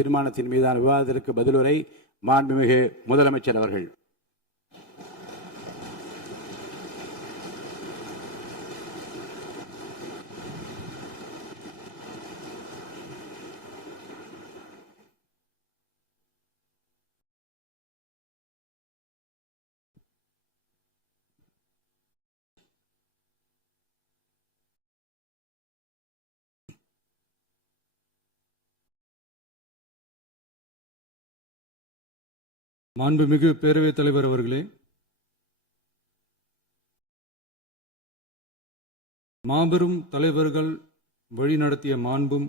தீர்மானத்தின் மீதான விவாதத்திற்கு பதிலுரை மாண்புமிகு முதலமைச்சர் அவர்கள். மாண்புமிகு பேரவைத் தலைவர் அவர்களே, மாபெரும் தலைவர்கள் வழிநடத்திய மாண்பும்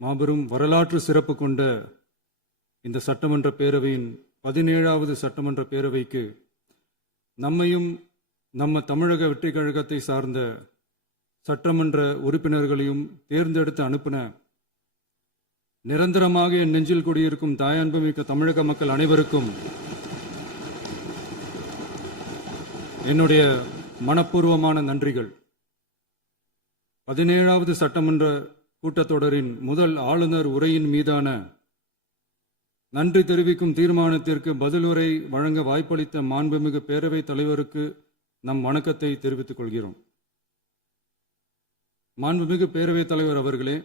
மாபெரும் வரலாற்று சிறப்பு கொண்ட இந்த சட்டமன்ற பேரவையின் 17வது சட்டமன்ற பேரவைக்கு நம்மையும் நம்ம தமிழக வெற்றிக் கழகத்தை சார்ந்த சட்டமன்ற உறுப்பினர்களையும் தேர்ந்தெடுத்து அனுப்பின நிரந்தரமாக என் நெஞ்சில் குடியிருக்கும் தாயன்புமிக்க தமிழக மக்கள் அனைவருக்கும் என்னுடைய மனப்பூர்வமான நன்றிகள். 17வது சட்டமன்ற கூட்டத்தொடரின் முதல் ஆளுநர் உரையின் மீதான நன்றி தெரிவிக்கும் தீர்மானத்திற்கு பதிலுரை வழங்க வாய்ப்பளித்த மாண்புமிகு பேரவைத் தலைவருக்கு நம் வணக்கத்தை தெரிவித்துக் கொள்கிறோம். மாண்புமிகு பேரவைத் தலைவர் அவர்களே,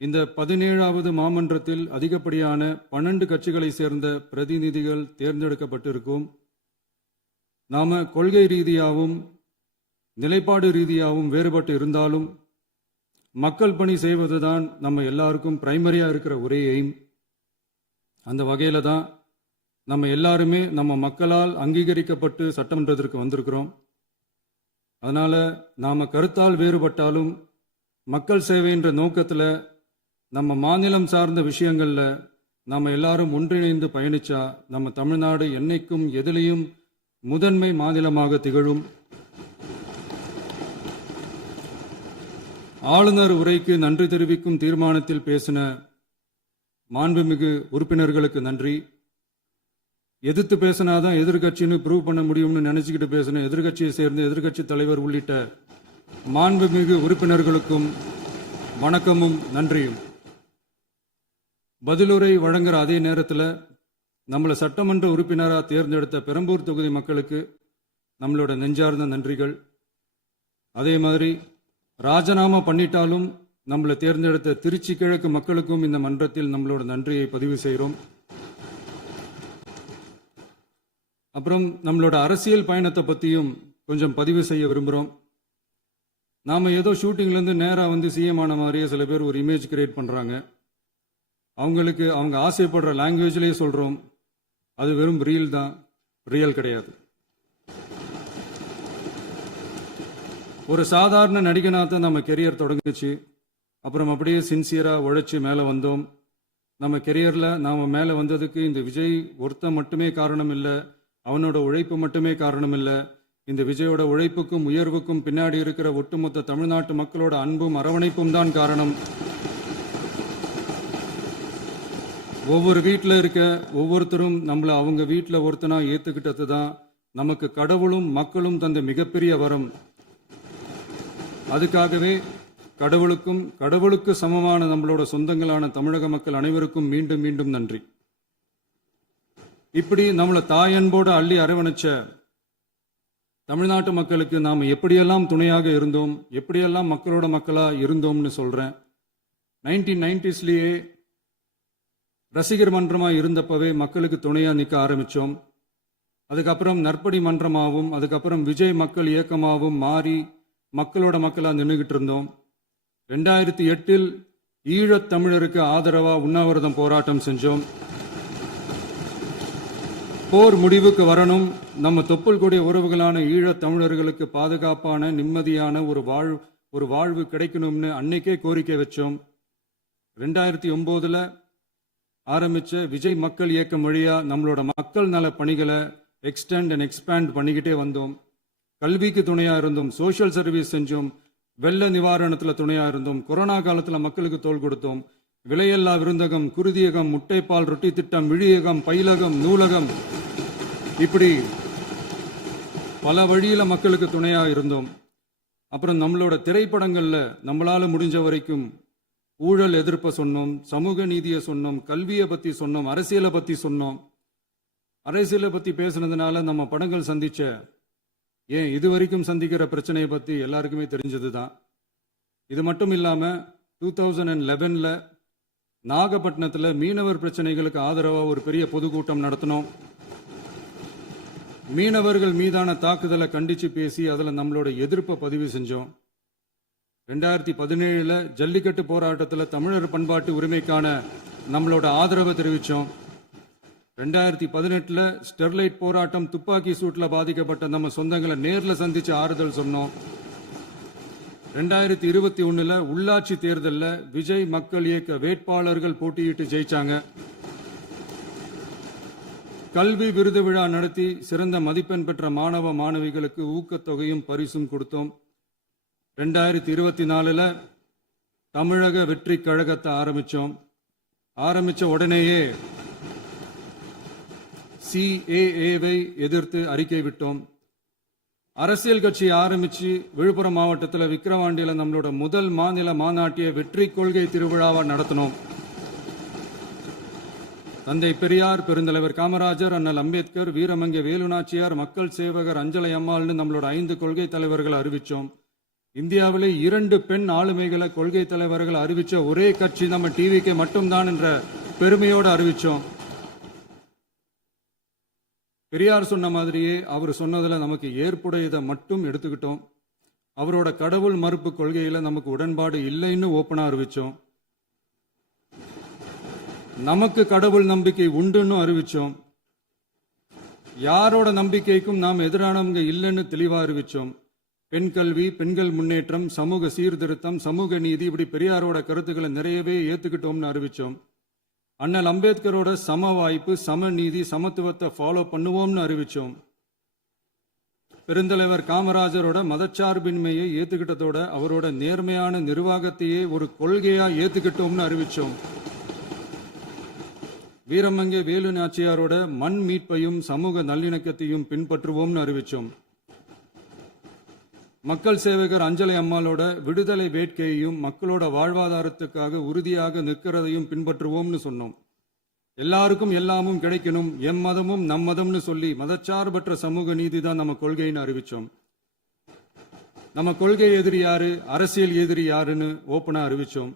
இந்த 17வது மாமன்றத்தில் அதிகப்படியான 12 கட்சிகளை சேர்ந்த பிரதிநிதிகள் தேர்ந்தெடுக்கப்பட்டிருக்கும். நாம கொள்கை ரீதியாகவும் நிலைப்பாடு ரீதியாகவும் வேறுபட்டு இருந்தாலும் மக்கள் பணி செய்வதுதான் நம்ம எல்லாருக்கும் பிரைமரியா இருக்கிற ஒரே எய்ம். அந்த வகையில தான் நம்ம எல்லாருமே நம்ம மக்களால் அங்கீகரிக்கப்பட்டு சட்டமன்றத்திற்கு வந்திருக்கிறோம். அதனால நாம கருத்தால் வேறுபட்டாலும் மக்கள் சேவை என்ற நோக்கத்தில் நம்ம மாநிலம் சார்ந்த விஷயங்கள்ல நம்ம எல்லாரும் ஒன்றிணைந்து பயணிச்சா நம்ம தமிழ்நாடு என்னைக்கும் எதிலையும் முதன்மை மாநிலமாக திகழும். ஆளுநர் உரைக்கு நன்றி தெரிவிக்கும் தீர்மானத்தில் பேசின மாண்புமிகு உறுப்பினர்களுக்கு நன்றி. எதிர்த்து பேசினாதான் எதிர்கட்சின்னு ப்ரூவ் பண்ண முடியும்னு நினைச்சுக்கிட்டு பேசின எதிர்கட்சியை சேர்ந்த எதிர்கட்சி தலைவர் உள்ளிட்ட மாண்புமிகு உறுப்பினர்களுக்கும் வணக்கமும் நன்றியும். பதிலுரை வழங்குற அதே நேரத்தில் நம்மளை சட்டமன்ற உறுப்பினராக தேர்ந்தெடுத்த பெரம்பூர் தொகுதி மக்களுக்கு நம்மளோட நெஞ்சார்ந்த நன்றிகள். அதே மாதிரி ராஜினாமா பண்ணிட்டாலும் நம்மளை தேர்ந்தெடுத்த திருச்சி கிழக்கு மக்களுக்கும் இந்த மன்றத்தில் நம்மளோட நன்றியை பதிவு செய்கிறோம். அப்புறம் நம்மளோட அரசியல் பயணத்தை பற்றியும் கொஞ்சம் பதிவு செய்ய விரும்புகிறோம். நாம் ஏதோ ஷூட்டிங்லேருந்து நேராக வந்து சிஎம் ஆன மாதிரியே சில பேர் ஒரு இமேஜ் கிரியேட் பண்ணுறாங்க. அவங்களுக்கு அவங்க ஆசைப்படுற லாங்குவேஜ்லேயே சொல்கிறோம், அது வெறும் ரீல் தான், ரியல் கிடையாது. ஒரு சாதாரண நடிகனாக தான் நம்ம கெரியர் தொடங்குச்சு. அப்புறம் அப்படியே சின்சியராக உழைச்சி மேலே வந்தோம். நம்ம கெரியரில் நாம் மேலே வந்ததுக்கு இந்த விஜய் ஒருத்தன் மட்டுமே காரணம் இல்லை, அவனோட உழைப்பு மட்டுமே காரணம் இல்லை. இந்த விஜயோட உழைப்புக்கும் உயர்வுக்கும் பின்னாடி இருக்கிற ஒட்டுமொத்த தமிழ்நாட்டு மக்களோட அன்பும் அரவணைப்பும் தான் காரணம். ஒவ்வொரு வீட்டில் இருக்க ஒவ்வொருத்தரும் நம்மளை அவங்க வீட்டில் ஒருத்தனா ஏற்றுக்கிட்டது தான் நமக்கு கடவுளும் மக்களும் தந்த மிகப்பெரிய வரம். அதுக்காகவே கடவுளுக்கு சமமான நம்மளோட சொந்தங்களான தமிழக மக்கள் அனைவருக்கும் மீண்டும் மீண்டும் நன்றி. இப்படி நம்மளை தாயன்போடு அள்ளி அரவணைச்ச தமிழ்நாட்டு மக்களுக்கு நாம் எப்படியெல்லாம் துணையாக இருந்தோம், எப்படியெல்லாம் மக்களோட மக்களாக இருந்தோம்னு சொல்கிறேன். 1990ஸ்லேயே ரசிகர் மன்றமாக இருந்தப்பவே மக்களுக்கு துணையாக நிற்க ஆரம்பித்தோம். அதுக்கப்புறம் நற்படி மன்றமாகவும் அதுக்கப்புறம் விஜய் மக்கள் இயக்கமாகவும் மாறி மக்களோட மக்களாக நின்றுகிட்டு இருந்தோம். 2008 ஈழத் தமிழருக்கு ஆதரவாக உண்ணாவிரதம் போராட்டம் செஞ்சோம். போர் முடிவுக்கு வரணும், நம்ம தொப்புள் கொடிய உறவுகளான ஈழத் தமிழர்களுக்கு பாதுகாப்பான நிம்மதியான ஒரு வாழ்வு கிடைக்கணும்னு அன்னைக்கே கோரிக்கை வச்சோம். 2009 ஆரம்பிச்ச விஜய் மக்கள் இயக்கம் வழியா நம்மளோட மக்கள் நல பணிகளை எக்ஸ்டெண்ட் அண்ட் எக்ஸ்பேண்ட் பண்ணிக்கிட்டே வந்தோம். கல்விக்கு துணையா இருந்தோம், சோஷியல் சர்வீஸ் செஞ்சோம், வெள்ள நிவாரணத்துல துணையா இருந்தோம், கொரோனா காலத்துல மக்களுக்கு தோள் கொடுத்தோம். விலையில்லா விருந்தகம், குருதியகம், முட்டைப்பால் ரொட்டி திட்டம், விழியகம், பயிலகம், நூலகம், இப்படி பல வழியில மக்களுக்கு துணையா இருந்தோம். அப்புறம் நம்மளோட திரைப்படங்கள்ல நம்மளால முடிஞ்ச வரைக்கும் ஊழல் எதிர்ப்பை சொன்னோம், சமூக நீதியை சொன்னோம், கல்வியை பத்தி சொன்னோம், அரசியலை பத்தி சொன்னோம். அரசியலை பத்தி பேசுனதுனால நம்ம படங்கள் சந்திச்ச இதுவரைக்கும் சந்திக்கிற பிரச்சனையை பத்தி எல்லாருக்குமே தெரிஞ்சதுதான். இது மட்டும் இல்லாம 2011ல நாகப்பட்டினத்துல மீனவர் பிரச்சனைகளுக்கு ஆதரவா ஒரு பெரிய பொதுக்கூட்டம் நடத்தினோம். மீனவர்கள் மீதான தாக்குதலை கண்டிச்சு பேசி அதுல நம்மளோட எதிர்ப்பை பதிவு செஞ்சோம். 2017ல ஜல்லிக்கட்டு போராட்டத்துல தமிழர் பண்பாட்டு உரிமைக்கான நம்மளோட ஆதரவை தெரிவிச்சோம். 2018ல ஸ்டெர்லைட் போராட்டம் துப்பாக்கி சூட்ல பாதிக்கப்பட்ட நம்ம சொந்தங்களை நேர்ல சந்திச்சு ஆறுதல் சொன்னோம். 2021ல உள்ளாட்சி தேர்தல்ல விஜய் மக்கள் இயக்க வேட்பாளர்கள் போட்டியிட்டு ஜெயிச்சாங்க. கல்வி விருது விழா நடத்தி சிறந்த மதிப்பெண் பெற்ற மாணவ மாணவிகளுக்கு ஊக்கத்தொகையும் பரிசும் கொடுத்தோம். 2024ல தமிழக வெற்றி கழகத்தை ஆரம்பிச்ச உடனேயே CAA-வை எதிர்த்து அறிக்கை விட்டோம். அரசியல் கட்சி ஆரம்பிச்சு விழுப்புரம் மாவட்டத்தில் விக்கிரவாண்டியில நம்மளோட முதல் மாநில மாநாட்டிய வெற்றி கொள்கை திருவிழாவை நடத்தினோம். தந்தை பெரியார், பெருந்தலைவர் காமராஜர், அண்ணல் அம்பேத்கர், வீரமங்கை வேலுநாச்சியார், மக்கள் சேவகர் அஞ்சலை அம்மாள்னு நம்மளோட 5 கொள்கை தலைவர்களை அறிவிச்சோம். இந்தியாவிலே 2 பெண் ஆளுமைகளை கொள்கை தலைவர்கள் அறிவிச்ச ஒரே கட்சி நம்ம டிவிக்கு மட்டும்தான் என்ற பெருமையோடு அறிவிச்சோம். பெரியார் சொன்ன மாதிரியே அவர் சொன்னதுல நமக்கு ஏற்புடையதை மட்டும் எடுத்துக்கிட்டோம். அவரோட கடவுள் மறுப்பு கொள்கையில நமக்கு உடன்பாடு இல்லைன்னு ஓப்பனா அறிவிச்சோம். நமக்கு கடவுள் நம்பிக்கை உண்டுன்னு அறிவிச்சோம். யாரோட நம்பிக்கைக்கும் நாம் எதிரானவங்க இல்லைன்னு தெளிவா அறிவிச்சோம். பெண் கல்வி, பெண்கள் முன்னேற்றம், சமூக சீர்திருத்தம், சமூக நீதி, இப்படி பெரியாரோட கருத்துக்களை நிறையவே ஏத்துக்கிட்டோம்னு அறிவிச்சோம். அண்ணல் அம்பேத்கரோட சம வாய்ப்பு, சமநீதி, சமத்துவத்தை ஃபாலோ பண்ணுவோம்னு அறிவிச்சோம். பெருந்தலைவர் காமராஜரோட மதச்சார்பின்மையை ஏத்துக்கிட்டதோட அவரோட நேர்மையான நிர்வாகத்தையே ஒரு கொள்கையா ஏத்துக்கிட்டோம்னு அறிவிச்சோம். வீரமங்கை வேலு நாச்சியாரோட மண் மீட்பையும் சமூக நல்லிணக்கத்தையும் பின்பற்றுவோம்னு அறிவிச்சோம். மக்கள் சேவகர் அஞ்சலை அம்மாளோட விடுதலை வேட்கையையும் மக்களோட வாழ்வாதாரத்துக்காக உறுதியாக நிற்கிறதையும் பின்பற்றுவோம்னு சொன்னோம். எல்லாருக்கும் எல்லாமும் கிடைக்கணும், எம் மதமும் நம் மதம்னு சொல்லி மதச்சார்பற்ற சமூக நீதி தான் நம்ம கொள்கைன்னு அறிவிச்சோம். நம்ம கொள்கை எதிரி யாரு, அரசியல் எதிரி யாருன்னு ஓப்பனா அறிவிச்சோம்.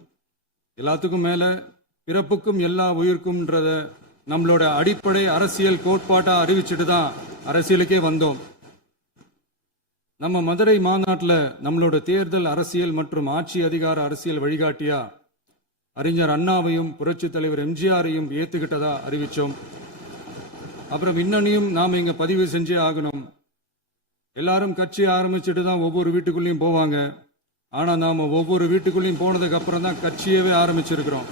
எல்லாத்துக்கும் மேல பிறப்புக்கும் எல்லா உயிர்க்கும்ன்றத நம்மளோட அடிப்படை அரசியல் கோட்பாட்டா அறிவிச்சுட்டு தான் அரசியலுக்கே வந்தோம். நம்ம மதுரை மாநாட்டில் நம்மளோட தேர்தல் அரசியல் மற்றும் ஆட்சி அதிகார அரசியல் வழிகாட்டியா அறிஞர் அண்ணாவையும் புரட்சி தலைவர் எம்ஜிஆரையும் ஏத்துக்கிட்டதா அறிவிச்சோம். அப்புறம் இன்னனையும் நாம இங்க பதிவு செஞ்சே ஆகணும். எல்லாரும் கட்சி ஆரம்பிச்சுட்டு தான் ஒவ்வொரு வீட்டுக்குள்ளேயும் போவாங்க. ஆனா நாம ஒவ்வொரு வீட்டுக்குள்ளேயும் போனதுக்கு அப்புறம் தான் கட்சியவே ஆரம்பிச்சிருக்கிறோம்.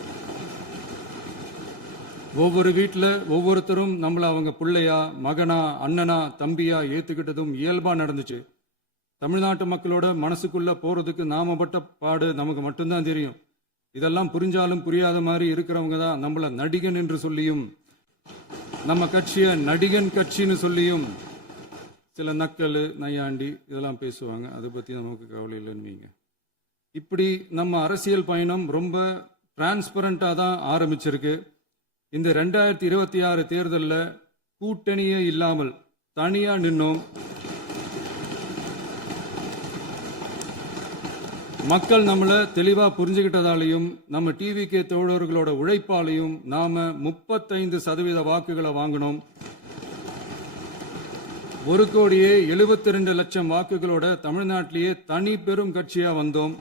ஒவ்வொரு வீட்டில் ஒவ்வொருத்தரும் நம்மள அவங்க பிள்ளையா, மகனா, அண்ணனா, தம்பியா ஏத்துக்கிட்டதும் இயல்பா நடந்துச்சு. தமிழ்நாட்டு மக்களோட மனசுக்குள்ள போறதுக்கு நாம பட்ட பாடு நமக்கு மட்டும்தான் தெரியும். இதெல்லாம் புரிஞ்சாலும் புரியாத மாதிரி இருக்கிறவங்க தான் நம்மள நடிகன் என்று சொல்லியும் நம்ம கட்சிய நடிகன் கட்சின்னு சொல்லியும் சில நக்கல், நையாண்டி இதெல்லாம் பேசுவாங்க. அதை பத்தி நமக்கு கவலை இல்லைன்னு வைங்க. இப்படி நம்ம அரசியல் பயணம் ரொம்ப டிரான்ஸ்பரண்டா தான் ஆரம்பிச்சிருக்கு. இந்த 2026 தேர்தலில் கூட்டணியே இல்லாமல் தனியா நின்னோம். மக்கள் நம்மளை தெளிவா புரிஞ்சுக்கிட்டதாலையும் நம்ம டிவிகே தோழர்களோட உழைப்பாலையும் நாம 35% வாக்குகளை வாங்கினோம். 1,72,00,000 வாக்குகளோட தமிழ்நாட்டிலேயே தனி பெரும் கட்சியா வந்தோம்.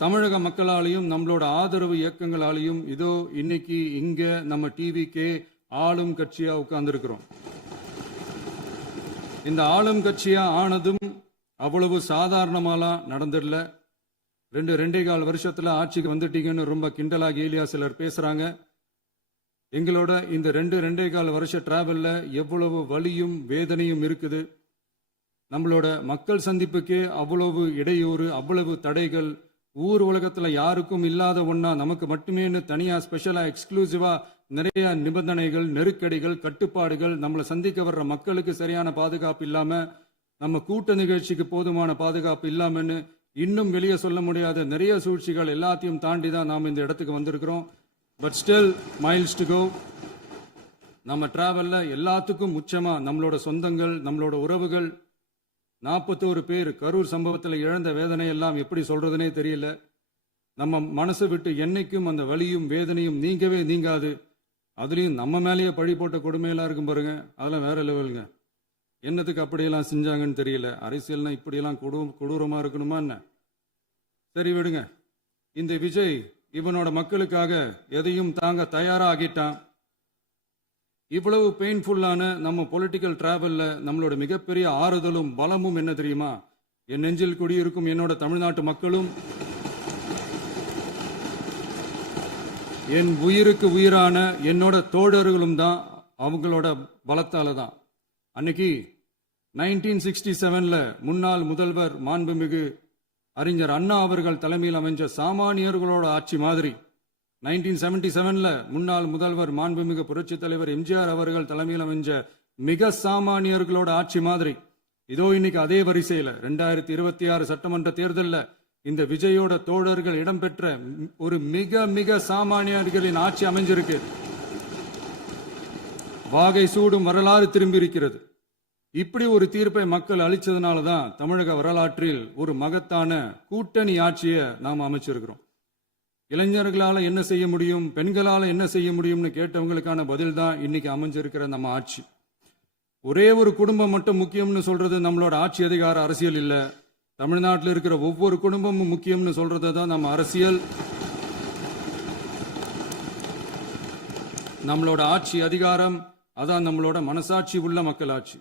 தமிழக மக்களாலையும் நம்மளோட ஆதரவு இயக்கங்களாலையும் இதோ இன்னைக்கு இங்க நம்ம டிவிகே ஆளும் கட்சியா உட்கார்ந்துருக்கிறோம். இந்த ஆளும் கட்சியா ஆனதும் அவ்வளவு சாதாரணமாலாம் நடந்துடல. 2.25 வருஷத்துல ஆட்சிக்கு வந்துட்டீங்கன்னு ரொம்ப கிண்டலா கேலியா சிலர் பேசுறாங்க. எங்களோட இந்த 2.25 வருஷ டிராவல்ல எவ்வளவு வலியும் வேதனையும் இருக்குது. நம்மளோட மக்கள் சந்திப்புக்கே அவ்வளவு இடையூறு, அவ்வளவு தடைகள், ஊர் உலகத்துல யாருக்கும் இல்லாத ஒன்னா நமக்கு மட்டுமேன்னு தனியா ஸ்பெஷலா எக்ஸ்க்ளூசிவா நிறைய நிபந்தனைகள், நெருக்கடிகள், கட்டுப்பாடுகள், நம்மளை சந்திக்க வர்ற மக்களுக்கு சரியான பாதுகாப்பு இல்லாம, நம்ம கூட்ட நிகழ்ச்சிக்கு போதுமான பாதுகாப்பு இல்லாமன்னு இன்னும் வெளியே சொல்ல முடியாத நிறைய சூழ்ச்சிகள் எல்லாத்தையும் தாண்டி தான் நாம் இந்த இடத்துக்கு வந்திருக்கிறோம். But still miles to go. நம்ம டிராவல்ல எல்லாத்துக்கும் முச்சமா நம்மளோட சொந்தங்கள், நம்மளோட உறவுகள், 41 பேர் கரூர் சம்பவத்தில் இழந்த வேதனை எல்லாம் எப்படி சொல்றதுனே தெரியல. நம்ம மனசை விட்டு என்னைக்கும் அந்த வலியும் வேதனையும் நீங்கவே நீங்காது. அதுலயும் நம்ம மேலேயே பழி போட்ட கொடுமையெல்லாம் இருக்கும் பாருங்க, அதெல்லாம் வேற லெவலுங்க. என்னத்துக்கு அப்படியெல்லாம் செஞ்சாங்கன்னு தெரியல. அரசியல்னா இப்படியெல்லாம் கொடூரமா இருக்கணுமா என்ன? சரி விடுங்க. இந்த விஜய் இவனோட மக்களுக்காக எதையும் தாங்க தயாராகிட்டான். இவ்வளவு பெயின்ஃபுல்லான நம்ம பொலிட்டிக்கல் டிராவல்ல நம்மளோட மிகப்பெரிய ஆறுதலும் பலமும் என்ன தெரியுமா? என் நெஞ்சில் குடியிருக்கும் என்னோட தமிழ்நாட்டு மக்களும், என் உயிருக்கு உயிரான என்னோட தோழர்களும் தான். அவங்களோட பலத்தால தான். அன்னைக்கு 1967ல முன்னாள் முதல்வர் மாண்புமிகு அறிஞர் அண்ணா அவர்கள் தலைமையில் அமைஞ்ச சாமானியர்களோட ஆட்சி மாதிரி, 1977ல முன்னாள் முதல்வர் மாண்புமிகு புரட்சி தலைவர் எம்ஜிஆர் அவர்கள் தலைமையில் அமைஞ்ச மிக சாமானியர்களோட ஆட்சி மாதிரி, இதோ இன்னைக்கு அதே வரிசையில 2026 சட்டமன்ற தேர்தலில் இந்த விஜயோட தோழர்கள் இடம்பெற்ற ஒரு மிக மிக சாமானியர்களின் ஆட்சி அமைஞ்சிருக்கு. வாகை சூடும் வரலாறு திரும்பி இருக்கிறது. இப்படி ஒரு தீர்ப்பை மக்கள் அளிச்சதுனால தான் தமிழக வரலாற்றில் ஒரு மகத்தான கூட்டணி ஆட்சியை நாம் அமைச்சிருக்கிறோம். இளைஞர்களால என்ன செய்ய முடியும், பெண்களால என்ன செய்ய முடியும்னு கேட்டவங்களுக்கான பதில் தான் இன்னைக்கு அமைஞ்சிருக்கிற நம்ம ஆட்சி. ஒரே ஒரு குடும்பம் மட்டும் முக்கியம்னு சொல்றது நம்மளோட ஆட்சி அதிகார அரசியல் இல்ல. தமிழ்நாட்டில் இருக்கிற ஒவ்வொரு குடும்பமும் முக்கியம்னு சொல்றது தான் நம்ம அரசியல். நம்மளோட ஆட்சி அதிகாரம் அதான் நம்மளோட மனசாட்சி உள்ள மக்களாட்சி.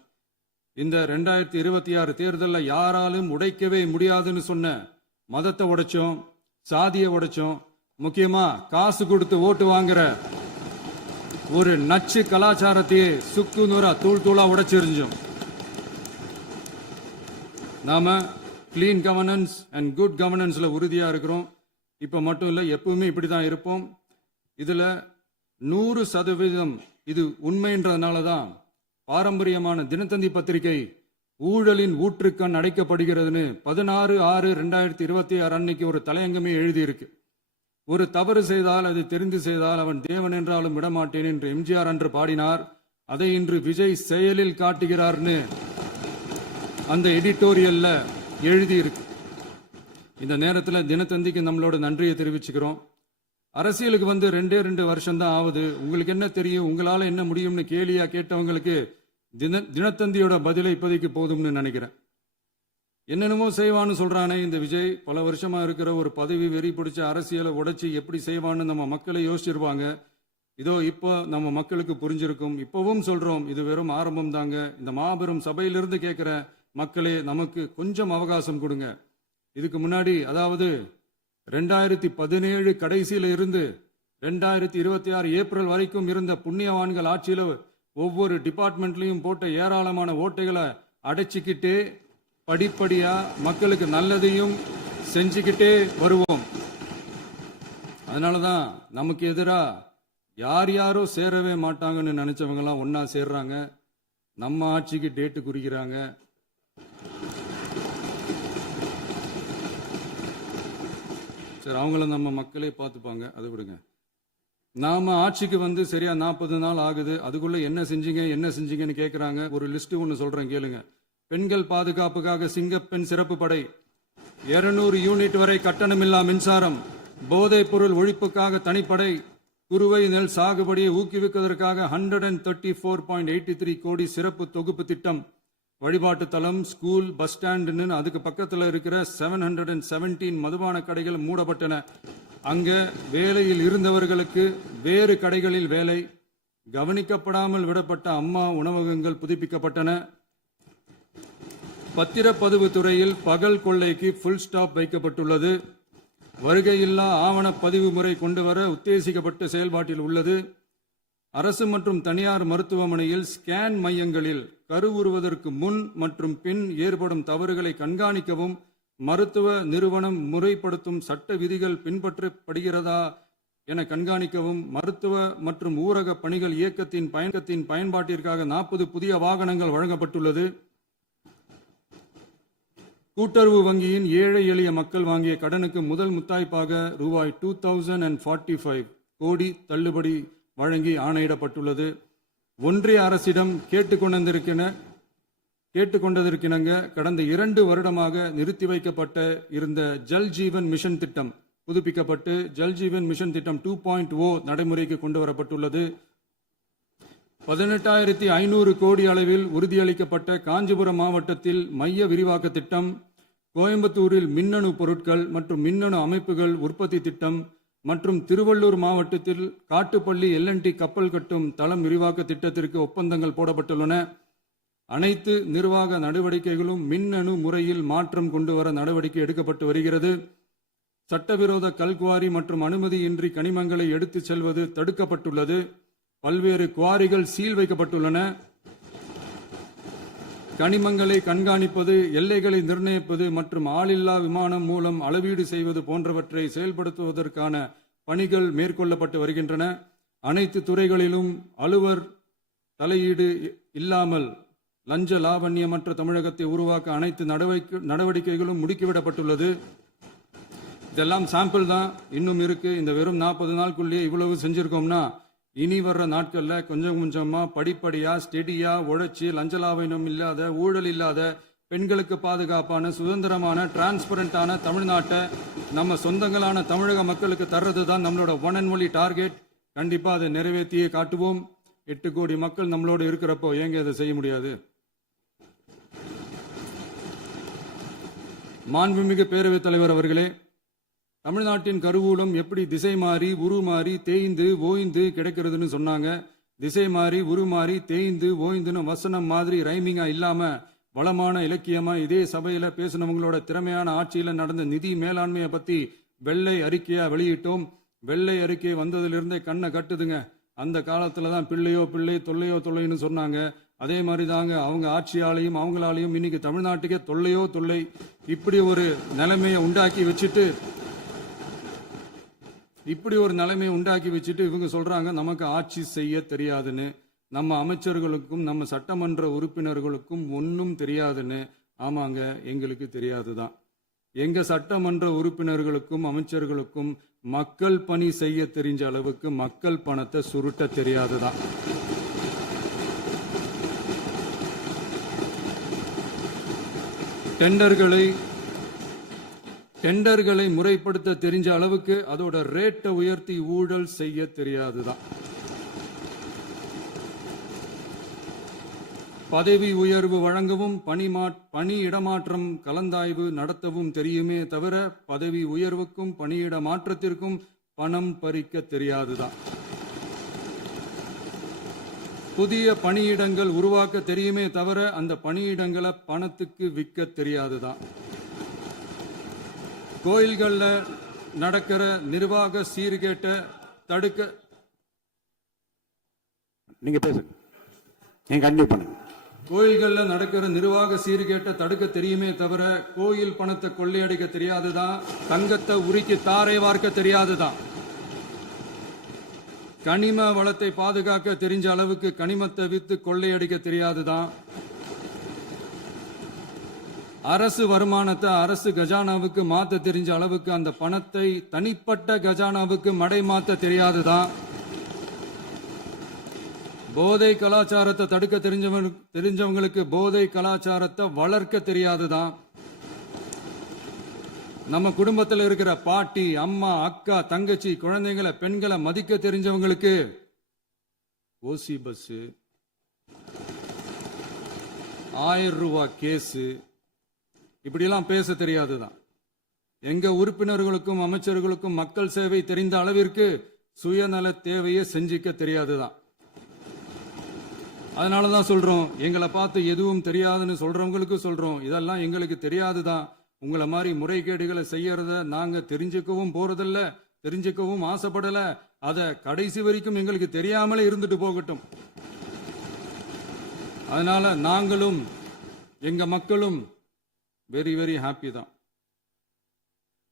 இந்த 2026 தேர்தலில் யாராலும் உடைக்கவே முடியாதுன்னு சொன்ன மதத்தை உடைச்சோம், சாதியை உடைச்சோம், முக்கியமா காசு கொடுத்து ஓட்டு வாங்குற ஒரு நச்சு கலாச்சாரத்தையே சுக்கு நூறா தூள் தூளா உடைச்சிருந்தோம். நாம கிளீன் கவர்னன்ஸ் அண்ட் குட் கவர்னன்ஸ்ல உறுதியா இருக்கிறோம். இப்ப மட்டும் இல்ல, எப்பவுமே இப்படிதான் இருப்போம். இதுல 100% இது உண்மைன்றதுனால தான் பாரம்பரியமான தினத்தந்தி பத்திரிகை ஊழலின் ஊற்றுக்கண் அடைக்கப்படுகிறதுன்னு 16/6/2026 அன்னைக்கு ஒரு தலையங்கமே எழுதியிருக்கு. ஒரு தவறு செய்தால், அது தெரிந்து செய்தால் அவன் தேவன் என்றாலும் விடமாட்டேன் என்று எம்ஜிஆர் அன்று பாடினார். அதை இன்று விஜய் செயலில் காட்டுகிறார்னு அந்த எடிட்டோரியல்ல எழுதியிருக்கு. இந்த நேரத்தில் தினத்தந்திக்கு நம்மளோட நன்றியை தெரிவிச்சுக்கிறோம். அரசியலுக்கு வந்து 2 வருஷம் தான் ஆகுது. உங்களுக்கு என்ன தெரியும், உங்களால என்ன முடியும்னு கேலியா கேட்டவங்களுக்கு தினத்தந்தியோட பதிலை இப்போதைக்கு போதும்னு நினைக்கிறேன். என்னென்னமோ செய்வான்னு சொல்றானே இந்த விஜய், பல வருஷமா இருக்கிற ஒரு பதவி வெறி பிடிச்ச அரசியலை உடைச்சி எப்படி செய்வான்னு நம்ம மக்களை யோசிச்சிருப்பாங்க. இதோ இப்போ நம்ம மக்களுக்கு புரிஞ்சிருக்கும். இப்பவும் சொல்றோம், இது வெறும் ஆரம்பம் தாங்க. இந்த மாபெரும் சபையிலிருந்து கேட்கிற மக்களே, நமக்கு கொஞ்சம் அவகாசம் கொடுங்க. இதுக்கு முன்னாடி, அதாவது 2017 கடைசியில இருந்து 2026 ஏப்ரல் வரைக்கும் இருந்த புண்ணியவான்கள் ஆட்சியில ஒவ்வொரு டிபார்ட்மெண்ட்லயும் போட்ட ஏராளமான ஓட்டைகளை அடைச்சிக்கிட்டே படிப்படியா மக்களுக்கு நல்லதையும் செஞ்சுக்கிட்டே வருவோம். அதனாலதான் நமக்கு எதிரா யார் யாரோ சேரவே மாட்டாங்கன்னு நினைச்சவங்க எல்லாம் ஒன்னா சேர்றாங்க. நம்ம ஆட்சிக்கு டேட்டு குறிக்கிறாங்க. சரி, அவங்கள நம்ம மக்களே பார்த்துப்பாங்க, அதை விடுங்க. நாம ஆட்சிக்கு வந்து சரியா 40 நாள் ஆகுது. அதுக்குள்ள என்ன செஞ்சீங்கன்னு கேட்கிறாங்க. ஒரு லிஸ்ட் ஒன்று சொல்றேன் கேளுங்க. பெண்கள் பாதுகாப்புக்காக சிங்கப்பெண் சிறப்பு படை, 200 யூனிட் வரை கட்டணமில்லா மின்சாரம், போதைப் பொருள் ஒழிப்புக்காக தனிப்படை, குறுவை நெல் சாகுபடியை ஊக்குவிப்பதற்காக 134.83 கோடி சிறப்பு தொகுப்பு திட்டம், வழிபாட்டு தலம், ஸ்கூல், பஸ் ஸ்டாண்டுன்னு அதுக்கு பக்கத்தில் இருக்கிற 717 மதுபான கடைகள் மூடப்பட்டன. அங்க வேலையில் இருந்தவர்களுக்கு வேறு கடைகளில் வேலை, கவனிக்கப்படாமல் விடப்பட்ட அம்மா உணவகங்கள் புதுப்பிக்கப்பட்டன. பத்திரப்பதிவு துறையில் பகல் கொள்ளைக்கு ஃபுல் ஸ்டாப் வைக்கப்பட்டுள்ளது. வருகையில்லா ஆவண பதிவு முறை கொண்டு வர உத்தேசிக்கப்பட்ட செயல்பாட்டில் உள்ளது. அரசு மற்றும் தனியார் மருத்துவமனையில் ஸ்கேன் மையங்களில் கருவுறுவதற்கு முன் மற்றும் பின் ஏற்படும் தவறுகளை கண்காணிக்கவும், மருத்துவ நிறுவனம் முறைப்படுத்தும் சட்ட விதிகள் பின்பற்றப்படுகிறதா என கண்காணிக்கவும், மருத்துவ மற்றும் ஊரக பணிகள் இயக்கத்தின் பயன்பாட்டிற்காக 40 புதிய வாகனங்கள் வழங்கப்பட்டுள்ளது. கூட்டுறவு வங்கியின் ஏழை எளிய மக்கள் வாங்கிய கடனுக்கு முதல் முத்தாய்ப்பாக ரூபாய் 2045 கோடி தள்ளுபடி வழங்கி ஆணையிடப்பட்டுள்ளது. ஒன்றிய அரசிடம் கேட்டுக்கொண்டதற்கிணங்க கடந்த 2 வருடமாக நிறுத்தி வைக்கப்பட்ட இருந்த ஜல் ஜீவன் மிஷன் திட்டம் புதுப்பிக்கப்பட்டு ஜல் ஜீவன் மிஷன் திட்டம் 2.0 நடைமுறைக்கு கொண்டு வரப்பட்டுள்ளது. 18,500 கோடி அளவில் உறுதியளிக்கப்பட்ட காஞ்சிபுரம் மாவட்டத்தில் மைய விரிவாக்க திட்டம், கோயம்புத்தூரில் மின்னணு பொருட்கள் மற்றும் மின்னணு அமைப்புகள் உற்பத்தி திட்டம் மற்றும் திருவள்ளூர் மாவட்டத்தில் காட்டுப்பள்ளி LNT கப்பல் கட்டும் தளம் விரிவாக்க திட்டத்திற்கு ஒப்பந்தங்கள் போடப்பட்டுள்ளன. அனைத்து நிர்வாக நடவடிக்கைகளும் மின்னணு முறையில் மாற்றம் கொண்டு வர நடவடிக்கை எடுக்கப்பட்டு வருகிறது. சட்டவிரோத கல்குவாரி மற்றும் அனுமதியின்றி கனிமங்களை எடுத்துச் செல்வது தடுக்கப்பட்டுள்ளது. பல்வேறு குவாரிகள் சீல் வைக்கப்பட்டுள்ளன. கனிமங்களை கண்காணிப்பது, எல்லைகளை நிர்ணயிப்பது மற்றும் ஆளில்லா விமானம் மூலம் அளவீடு செய்வது போன்றவற்றை செயல்படுத்துவதற்கான பணிகள் மேற்கொள்ளப்பட்டு வருகின்றன. அனைத்து துறைகளிலும் அலுவலர் தலையீடு இல்லாமல் லஞ்ச லாவண்யமற்ற தமிழகத்தை உருவாக்க அனைத்து நடவடிக்கைகளும் முடுக்கிவிடப்பட்டுள்ளது. இதெல்லாம் சாம்பிள் தான், இன்னும் இருக்கு. இந்த வெறும் 40 நாளுக்குள்ளேயே இவ்வளவு செஞ்சிருக்கோம்னா இனி வர்ற நாட்கள்ல கொஞ்சம் கொஞ்சமா படிப்படியா ஸ்டெடியா உழைச்சி லஞ்சலாவணம் இல்லாத, ஊழல் இல்லாத, பெண்களுக்கு பாதுகாப்பான, சுதந்திரமான, டிரான்ஸ்பரண்டான தமிழ்நாட்டை நம்ம சொந்தங்களான தமிழக மக்களுக்கு தர்றது தான் நம்மளோட ஒன் அண்ட் ஒன்லி டார்கெட். கண்டிப்பா அதை நிறைவேற்றியே காட்டுவோம். 8 கோடி மக்கள் நம்மளோட இருக்கிறப்போ ஏங்க இதை செய்ய முடியாது? மாண்புமிகு பேரவைத் தலைவர் அவர்களே, தமிழ்நாட்டின் கருவூலம் எப்படி திசை மாறி உருமாறி தேய்ந்து ஓய்ந்து கிடைக்கிறதுன்னு சொன்னாங்க. திசை மாறி உருமாறி தேய்ந்து ஓய்ந்துன்னு வசனம் மாதிரி ரைமிங்கா இல்லாம வளமான இலக்கியமா இதே சபையில பேசினவங்களோட திறமையான ஆட்சியில நடந்த நிதி மேலாண்மையை பத்தி வெள்ளை அறிக்கையா வெளியிட்டோம். வெள்ளை அறிக்கை வந்ததிலிருந்தே கண்ணை கட்டுதுங்க. அந்த காலத்துல தான் பிள்ளையோ பிள்ளை, தொல்லையோ தொல்லைன்னு சொன்னாங்க. அதே மாதிரி தாங்க அவங்க ஆட்சியாலையும் அவங்களாலையும் இன்னைக்கு தமிழ்நாட்டுக்கே தொல்லையோ தொல்லை. இப்படி ஒரு நிலைமையை உண்டாக்கி வச்சுட்டு இவங்க சொல்றாங்க நமக்கு ஆட்சி செய்ய தெரியாதுன்னு. நம்ம அமைச்சர்களுக்கும் நம்ம சட்டமன்ற உறுப்பினர்களுக்கும் ஒன்றும் தெரியாதுன்னு. ஆமாங்க, எங்களுக்கு தெரியாதுதான். எங்க சட்டமன்ற உறுப்பினர்களுக்கும் அமைச்சர்களுக்கும் மக்கள் பணி செய்ய தெரிஞ்ச அளவுக்கு மக்கள் பணத்தை சுருட்ட தெரியாதுதான். டெண்டர்களை முறைப்படுத்த தெரிஞ்ச அளவுக்கு அதோட ரேட்டை உயர்த்தி ஊழல் செய்ய தெரியாதுதான். பதவி உயர்வு வழங்கவும் பணி இடமாற்றம் கலந்தாய்வு நடத்தவும் தெரியுமே தவிர பதவி உயர்வுக்கும் பணியிட மாற்றத்திற்கும் பணம் பறிக்க தெரியாதுதான். புதிய பணியிடங்கள் உருவாக்க தெரியுமே தவிர அந்த பணியிடங்களை பணத்துக்கு விற்க தெரியாதுதான். கோயில்கள்ல நடக்கிற நிர்வாக சீர்கேட்டை தடுக்க நீங்க பேசுங்க, நீங்க கண்டிப்பா பண்ணுங்க. கோயில்கள்ல நடக்கிற நிர்வாக சீர்கேட்டை தடுக்க தெரியுமே தவிர கோயில் பணத்தை கொள்ளையடிக்க தெரியாதுதான். தங்கத்தை உருக்கி தாரை வார்க்க தெரியாதுதான். கனிம வளத்தை பாதுகாக்க தெரிஞ்ச அளவுக்கு கனிமத்தை வித்து கொள்ளையடிக்க தெரியாதுதான். அரசு வருமானத்தை அரசு கஜானாவுக்கு மாத்த தெரிஞ்ச அளவுக்கு அந்த பணத்தை தனிப்பட்ட கஜானாவுக்கு மடை மாத்த தெரியாதுதான். போதை கலாச்சாரத்தை தடுக்க தெரிஞ்சவங்களுக்கு போதை கலாச்சாரத்தை வளர்க்க தெரியாதுதான். நம்ம குடும்பத்தில் இருக்கிற பாட்டி, அம்மா, அக்கா, தங்கச்சி, குழந்தைங்களை, பெண்களை மதிக்க தெரிஞ்சவங்களுக்கு ஓசி பஸ், 1000 ரூபாய் கேஸு, இப்படியெல்லாம் பேச தெரியாதுதான். எங்க உறுப்பினர்களுக்கும் அமைச்சர்களுக்கும் மக்கள் சேவை தெரிந்த அளவிற்கு சுயநல தேவையை செஞ்சிக்க தெரியாதுதான். அதனாலதான் சொல்றோம், எங்களை பார்த்து எதுவும் தெரியாதுன்னு சொல்றவங்களுக்கு சொல்றோம், இதெல்லாம் எங்களுக்கு தெரியாதுதான். உங்களை மாதிரி முறைகேடுகளை செய்யறத நாங்க தெரிஞ்சுக்கவும் போறதில்ல, தெரிஞ்சுக்கவும் ஆசைப்படல. அத கடைசி வரைக்கும் எங்களுக்கு தெரியாமலே இருந்துட்டு போகட்டும். அதனால நாங்களும் எங்க மக்களும் வெரி வெரி ஹாப்பி தான்.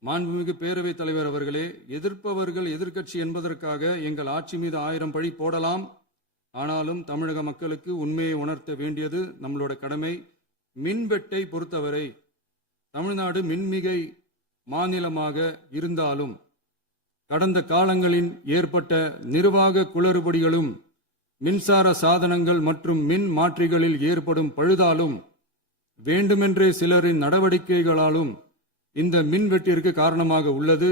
மாண்புமிகு பேரவைத் தலைவர் அவர்களே, எதிர்ப்பவர்கள் எதிர்க்கட்சி என்பதற்காக எங்கள் ஆட்சி மீது 1000 பழி போடலாம். ஆனாலும் தமிழக மக்களுக்கு உண்மையை உணர்த்த வேண்டியது நம்மளோட கடமை. மின்வெட்டை பொறுத்தவரை தமிழ்நாடு மின்மிகை மாநிலமாக இருந்தாலும் கடந்த காலங்களில் ஏற்பட்ட நிர்வாக குளறுபடிகளும் மின்சார சாதனங்கள் மற்றும் மின் மாற்றிகளில் ஏற்படும் பழுதாலும் வேண்டுமென்றே சிலரின் நடவடிக்கைகளாலும் இந்த மின்வெட்டிற்கு காரணமாக உள்ளது.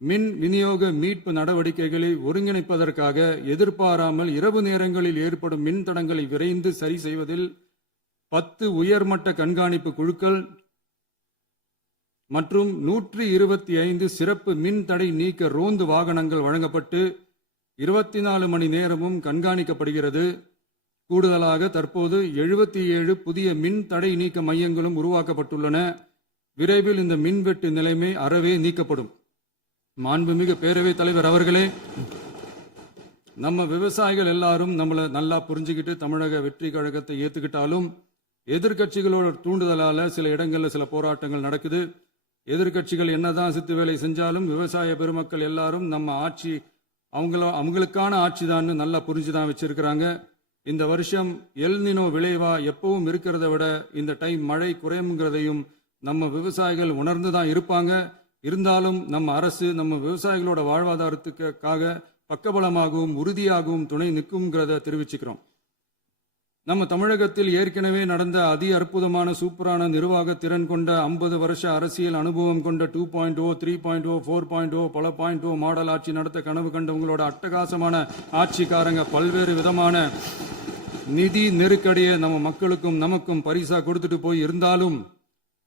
மின் விநியோக மீட்பு நடவடிக்கைகளை ஒருங்கிணைப்பதற்காக எதிர்பாராமல் இரவு நேரங்களில் ஏற்படும் மின் தடங்களை விரைந்து சரி செய்வதில் 10 உயர்மட்ட கண்காணிப்பு குழுக்கள் மற்றும் 125 சிறப்பு மின் தடை நீக்க ரோந்து வாகனங்கள் வழங்கப்பட்டு 24 மணி நேரமும் கண்காணிக்கப்படுகிறது. கூடுதலாக தற்போது 77 புதிய மின் தடை நீக்க மையங்களும் உருவாக்கப்பட்டுள்ளன. விரைவில் இந்த மின்வெட்டு நிலைமை அறவே நீக்கப்படும். மாண்புமிகு பேரவைத் தலைவர் அவர்களே, நம்ம விவசாயிகள் எல்லாரும் நம்மளை நல்லா புரிஞ்சுக்கிட்டு தமிழக வெற்றி கழகத்தை ஏத்துக்கிட்டாலும் எதிர்கட்சிகளோட தூண்டுதலால சில இடங்கள்ல சில போராட்டங்கள் நடக்குது. எதிர்கட்சிகள் என்னதான் சித்து வேலை செஞ்சாலும் விவசாய பெருமக்கள் எல்லாரும் நம்ம ஆட்சி அவங்களுக்கான ஆட்சி தான் நல்லா புரிஞ்சுதான் வச்சிருக்கிறாங்க. இந்த வருஷம் எல்னினோ விளைவா எப்பவும் இருக்கிறத விட இந்த டைம் மழை குறையுங்கிறதையும் நம்ம விவசாயிகள் உணர்ந்துதான் இருப்பாங்க. இருந்தாலும் நம்ம அரசு நம்ம விவசாயிகளோட வாழ்வாதாரத்துக்காக பக்கபலமாகவும் உறுதியாகவும் துணை நிற்கும்ங்கிறத தெரிவிச்சுக்கிறோம். நம்ம தமிழகத்தில் ஏற்கனவே நடந்த அதி அற்புதமான சூப்பரான நிர்வாக திறன் கொண்ட 50 வருஷ அரசியல் அனுபவம் கொண்ட 2.0, 3.0, 4.0 பல 0.0 மாடல் ஆட்சி நடத்த கனவு கண்டவங்களோட அட்டகாசமான ஆட்சிக்காரங்க பல்வேறு விதமான நிதி நெருக்கடியை நம்ம மக்களுக்கும் நமக்கும் பரிசா கொடுத்துட்டு போய் இருந்தாலும்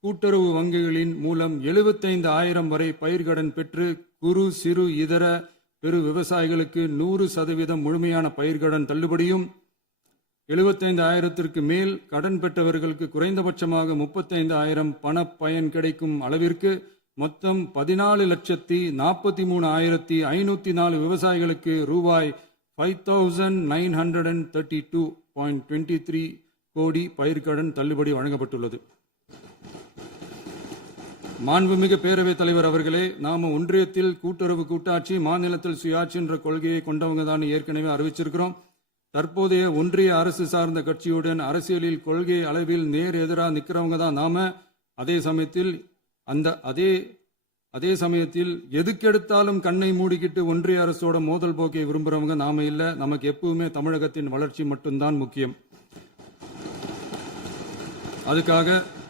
கூட்டுறவு வங்கிகளின் மூலம் 75,000 வரை பயிர்கடன் பெற்று குறு சிறு இதர பெரு விவசாயிகளுக்கு 100% முழுமையான பயிர்கடன் தள்ளுபடியும் 75,000க்கு மேல் கடன் பெற்றவர்களுக்கு குறைந்தபட்சமாக 35,000 பண பயன் கிடைக்கும் அளவிற்கு மொத்தம் 14,43,504 விவசாயிகளுக்கு ரூபாய் 5,932.23 கோடி பயிர்கடன் தள்ளுபடி வழங்கப்பட்டுள்ளது. மாண்புமிகு பேரவைத் தலைவர் அவர்களே, நாம ஒன்றியத்தில் கூட்டுறவு கூட்டாட்சி, மாநிலத்தில் சுயாட்சி என்ற கொள்கையை கொண்டவங்க தான் ஏற்கனவே அறிவிச்சிருக்கிறோம். தற்போதைய ஒன்றிய அரசு சார்ந்த கட்சியுடன் அரசியலில் கொள்கை அளவில் நேர் எதிராக நிற்கிறவங்க தான் நாம. அதே சமயத்தில் எதுக்கெடுத்தாலும் கண்ணை மூடிக்கிட்டு ஒன்றிய அரசோட மோதல் போக்கை விரும்புறவங்க நாம இல்ல. நமக்கு எப்பவுமே தமிழகத்தின் வளர்ச்சி மட்டும்தான் முக்கியம். அதுக்காக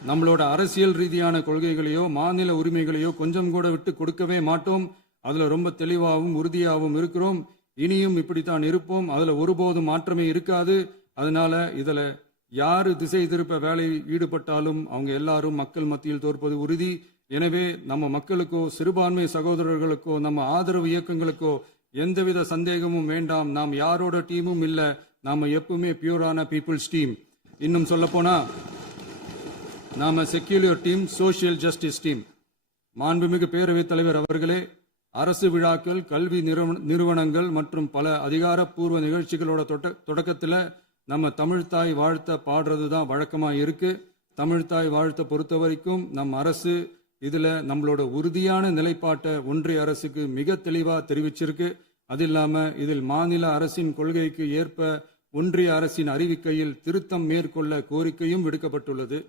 நம்மளோட அரசியல் ரீதியான கொள்கைகளையோ மாநில உரிமைகளையோ கொஞ்சம் கூட விட்டு கொடுக்கவே மாட்டோம். அதுல ரொம்ப தெளிவாகவும் உறுதியாகவும் இருக்கிறோம். இனியும் இப்படித்தான் இருப்போம். அதுல ஒருபோதும் மாற்றமே இருக்காது. அதனால இதுல யாரு திசை திருப்ப வேலையில் ஈடுபட்டாலும் அவங்க எல்லாரும் மக்கள் மத்தியில் தோற்பது உறுதி. எனவே நம்ம மக்களுக்கோ சிறுபான்மை சகோதரர்களுக்கோ நம்ம ஆதரவு இயக்கங்களுக்கோ எந்தவித சந்தேகமும் வேண்டாம். நாம் யாரோட டீமும் இல்ல. நாம எப்பவுமே பியூரான பீப்புள்ஸ் டீம். இன்னும் சொல்ல போனா நாம secular team, social justice team. மாண்புமிகு பேரவைத் தலைவர் அவர்களே, அரசு விழாக்கள், கல்வி நிறுவனங்கள் மற்றும் பல அதிகாரப்பூர்வ நிகழ்ச்சிகளோட தொடக்கத்தில் நம்ம தமிழ்தாய் வாழ்த்த பாடுறது தான் வழக்கமா இருக்கு. தமிழ்தாய் வாழ்த்த பொறுத்த வரைக்கும் நம் அரசு இதுல நம்மளோட உறுதியான நிலைப்பாட்டை ஒன்றிய அரசுக்கு மிக தெளிவா தெரிவிச்சிருக்கு. அது இல்லாம இதில் மாநில அரசின் கொள்கைக்கு ஏற்ப ஒன்றிய அரசின் அறிவிக்கையில் திருத்தம் மேற்கொள்ள கோரிக்கையும் விடுக்கப்பட்டுள்ளது.